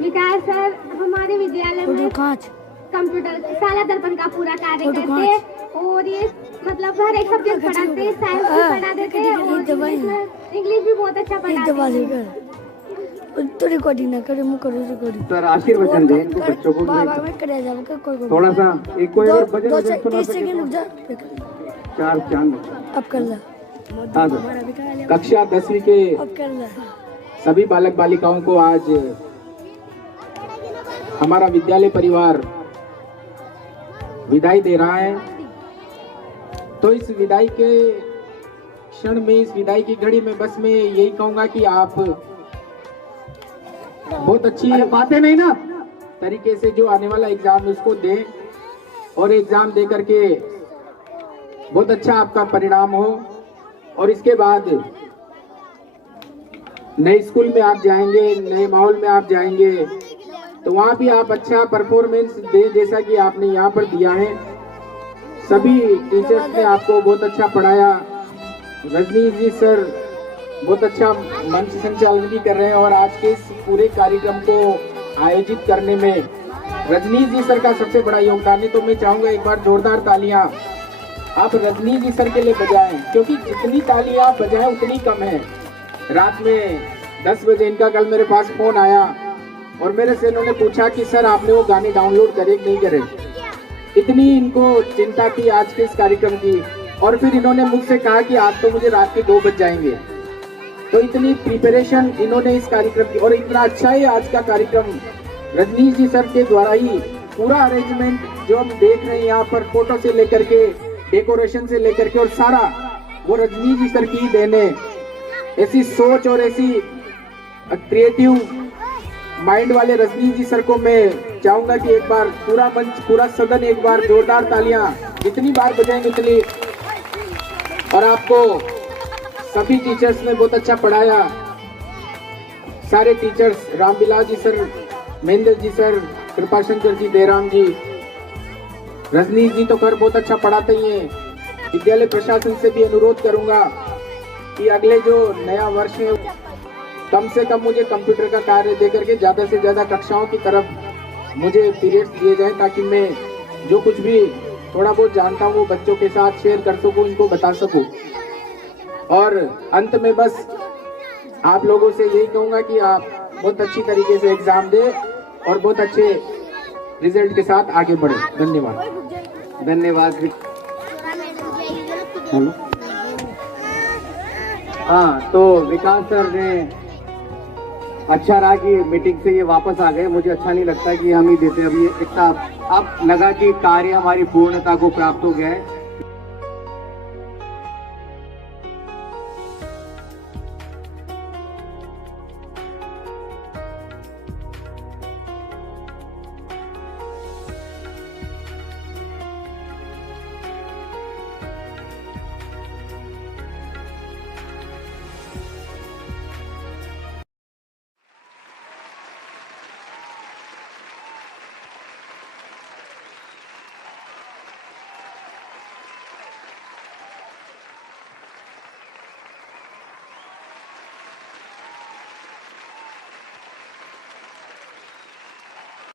विकास सर हमारे विद्यालय में कंप्यूटर साला दर्पण का पूरा कार्य करते हैं, और ये मतलब हर एक सब्जेक्ट पढ़ाते हैं, साइंस भी पढ़ा देते हैं, और इंग्लिश भी बहुत अच्छा पढ़ाते हैं। तो रिकॉर्डिंग ना करे, मुझे करो रिकॉर्डिंग। सर आशीर्वचन दें इनको बच्चों को। बाबा मैं करे जाऊंगा कोई थोड़ा सा एक कोई और भजन सुना सके। 30 सेकंड रुक जा, चार चांद अब कर ला। हाँ सर। कक्षा 10वीं के अब कर ला। सभी बालक बालिकाओं को आज हमारा विद्यालय परिवार विदाई दे रहा है। तो इस विदाई के क्षण में, इस विदाई की घड़ी में बस मैं यही कहूंगा कि आप बहुत अच्छी बातें नहीं ना तरीके से जो आने वाला एग्जाम है उसको दें, और एग्जाम दे करके बहुत अच्छा आपका परिणाम हो। और इसके बाद नए स्कूल में आप जाएंगे, नए माहौल में आप जाएंगे, तो वहाँ भी आप अच्छा परफॉर्मेंस दें जैसा कि आपने यहाँ पर दिया है। सभी टीचर्स ने आपको बहुत अच्छा पढ़ाया। रजनीश जी सर बहुत अच्छा मंच संचालन भी कर रहे हैं, और आज के इस पूरे कार्यक्रम को आयोजित करने में रजनीश जी सर का सबसे बड़ा योगदान है। तो मैं चाहूंगा एक बार जोरदार तालियां आप रजनीश जी सर के लिए बजाएं, क्योंकि जितनी तालियां आप बजाएं उतनी कम है। रात में 10 बजे इनका कल मेरे पास फोन आया और मेरे से इन्होंने पूछा कि सर आपने वो गाने डाउनलोड करे कि नहीं करे। इतनी इनको चिंता थी आज के इस कार्यक्रम की। और फिर इन्होंने मुझसे कहा कि आज तो मुझे रात के 2 बज जाएंगे। तो इतनी प्रिपरेशन इन्होंने इस कार्यक्रम की, और इतना अच्छा है आज का कार्यक्रम रजनीश जी सर के द्वारा ही पूरा अरेंजमेंट जो हम देख रहे हैं यहाँ पर, फोटो से लेकर के डेकोरेशन से लेकर के, और सारा वो रजनीश जी सर की ही देन है। ऐसी सोच और ऐसी क्रिएटिव माइंड वाले रजनीश जी सर को मैं चाहूंगा कि एक बार पूरा मंच, पूरा सदन एक बार जोरदार तालियां जितनी बार बजाएंगे उतनी। और आपको सभी टीचर्स ने बहुत अच्छा पढ़ाया, सारे teachers, Ramvilas ji sir, Mahendra ji sir, Kripashankar जी, देराम जी, रजनीश जी तो कर बहुत अच्छा पढ़ाते ही हैं। विद्यालय प्रशासन से भी अनुरोध करूंगा कि अगले जो नया वर्ष है कम से कम मुझे कंप्यूटर का कार्य देकर के ज्यादा से ज्यादा कक्षाओं की तरफ मुझे पीरियड्स दिए जाएं, ताकि मैं जो कुछ भी थोड़ा बहुत जानता हूँ वो बच्चों के साथ शेयर कर सकूँ, इनको बता सकूँ। और अंत में बस आप लोगों से यही कहूँगा कि आप बहुत अच्छी तरीके से एग्जाम दें और बहुत अच्छे रिजल्ट के साथ आगे बढ़े। धन्यवाद। धन्यवाद। हाँ, तो विकास सर ने अच्छा रहा कि मीटिंग से ये वापस आ गए। मुझे अच्छा नहीं लगता कि हम ही देते। अभी इतना अब लगा कि कार्य हमारी पूर्णता को प्राप्त हो गया है।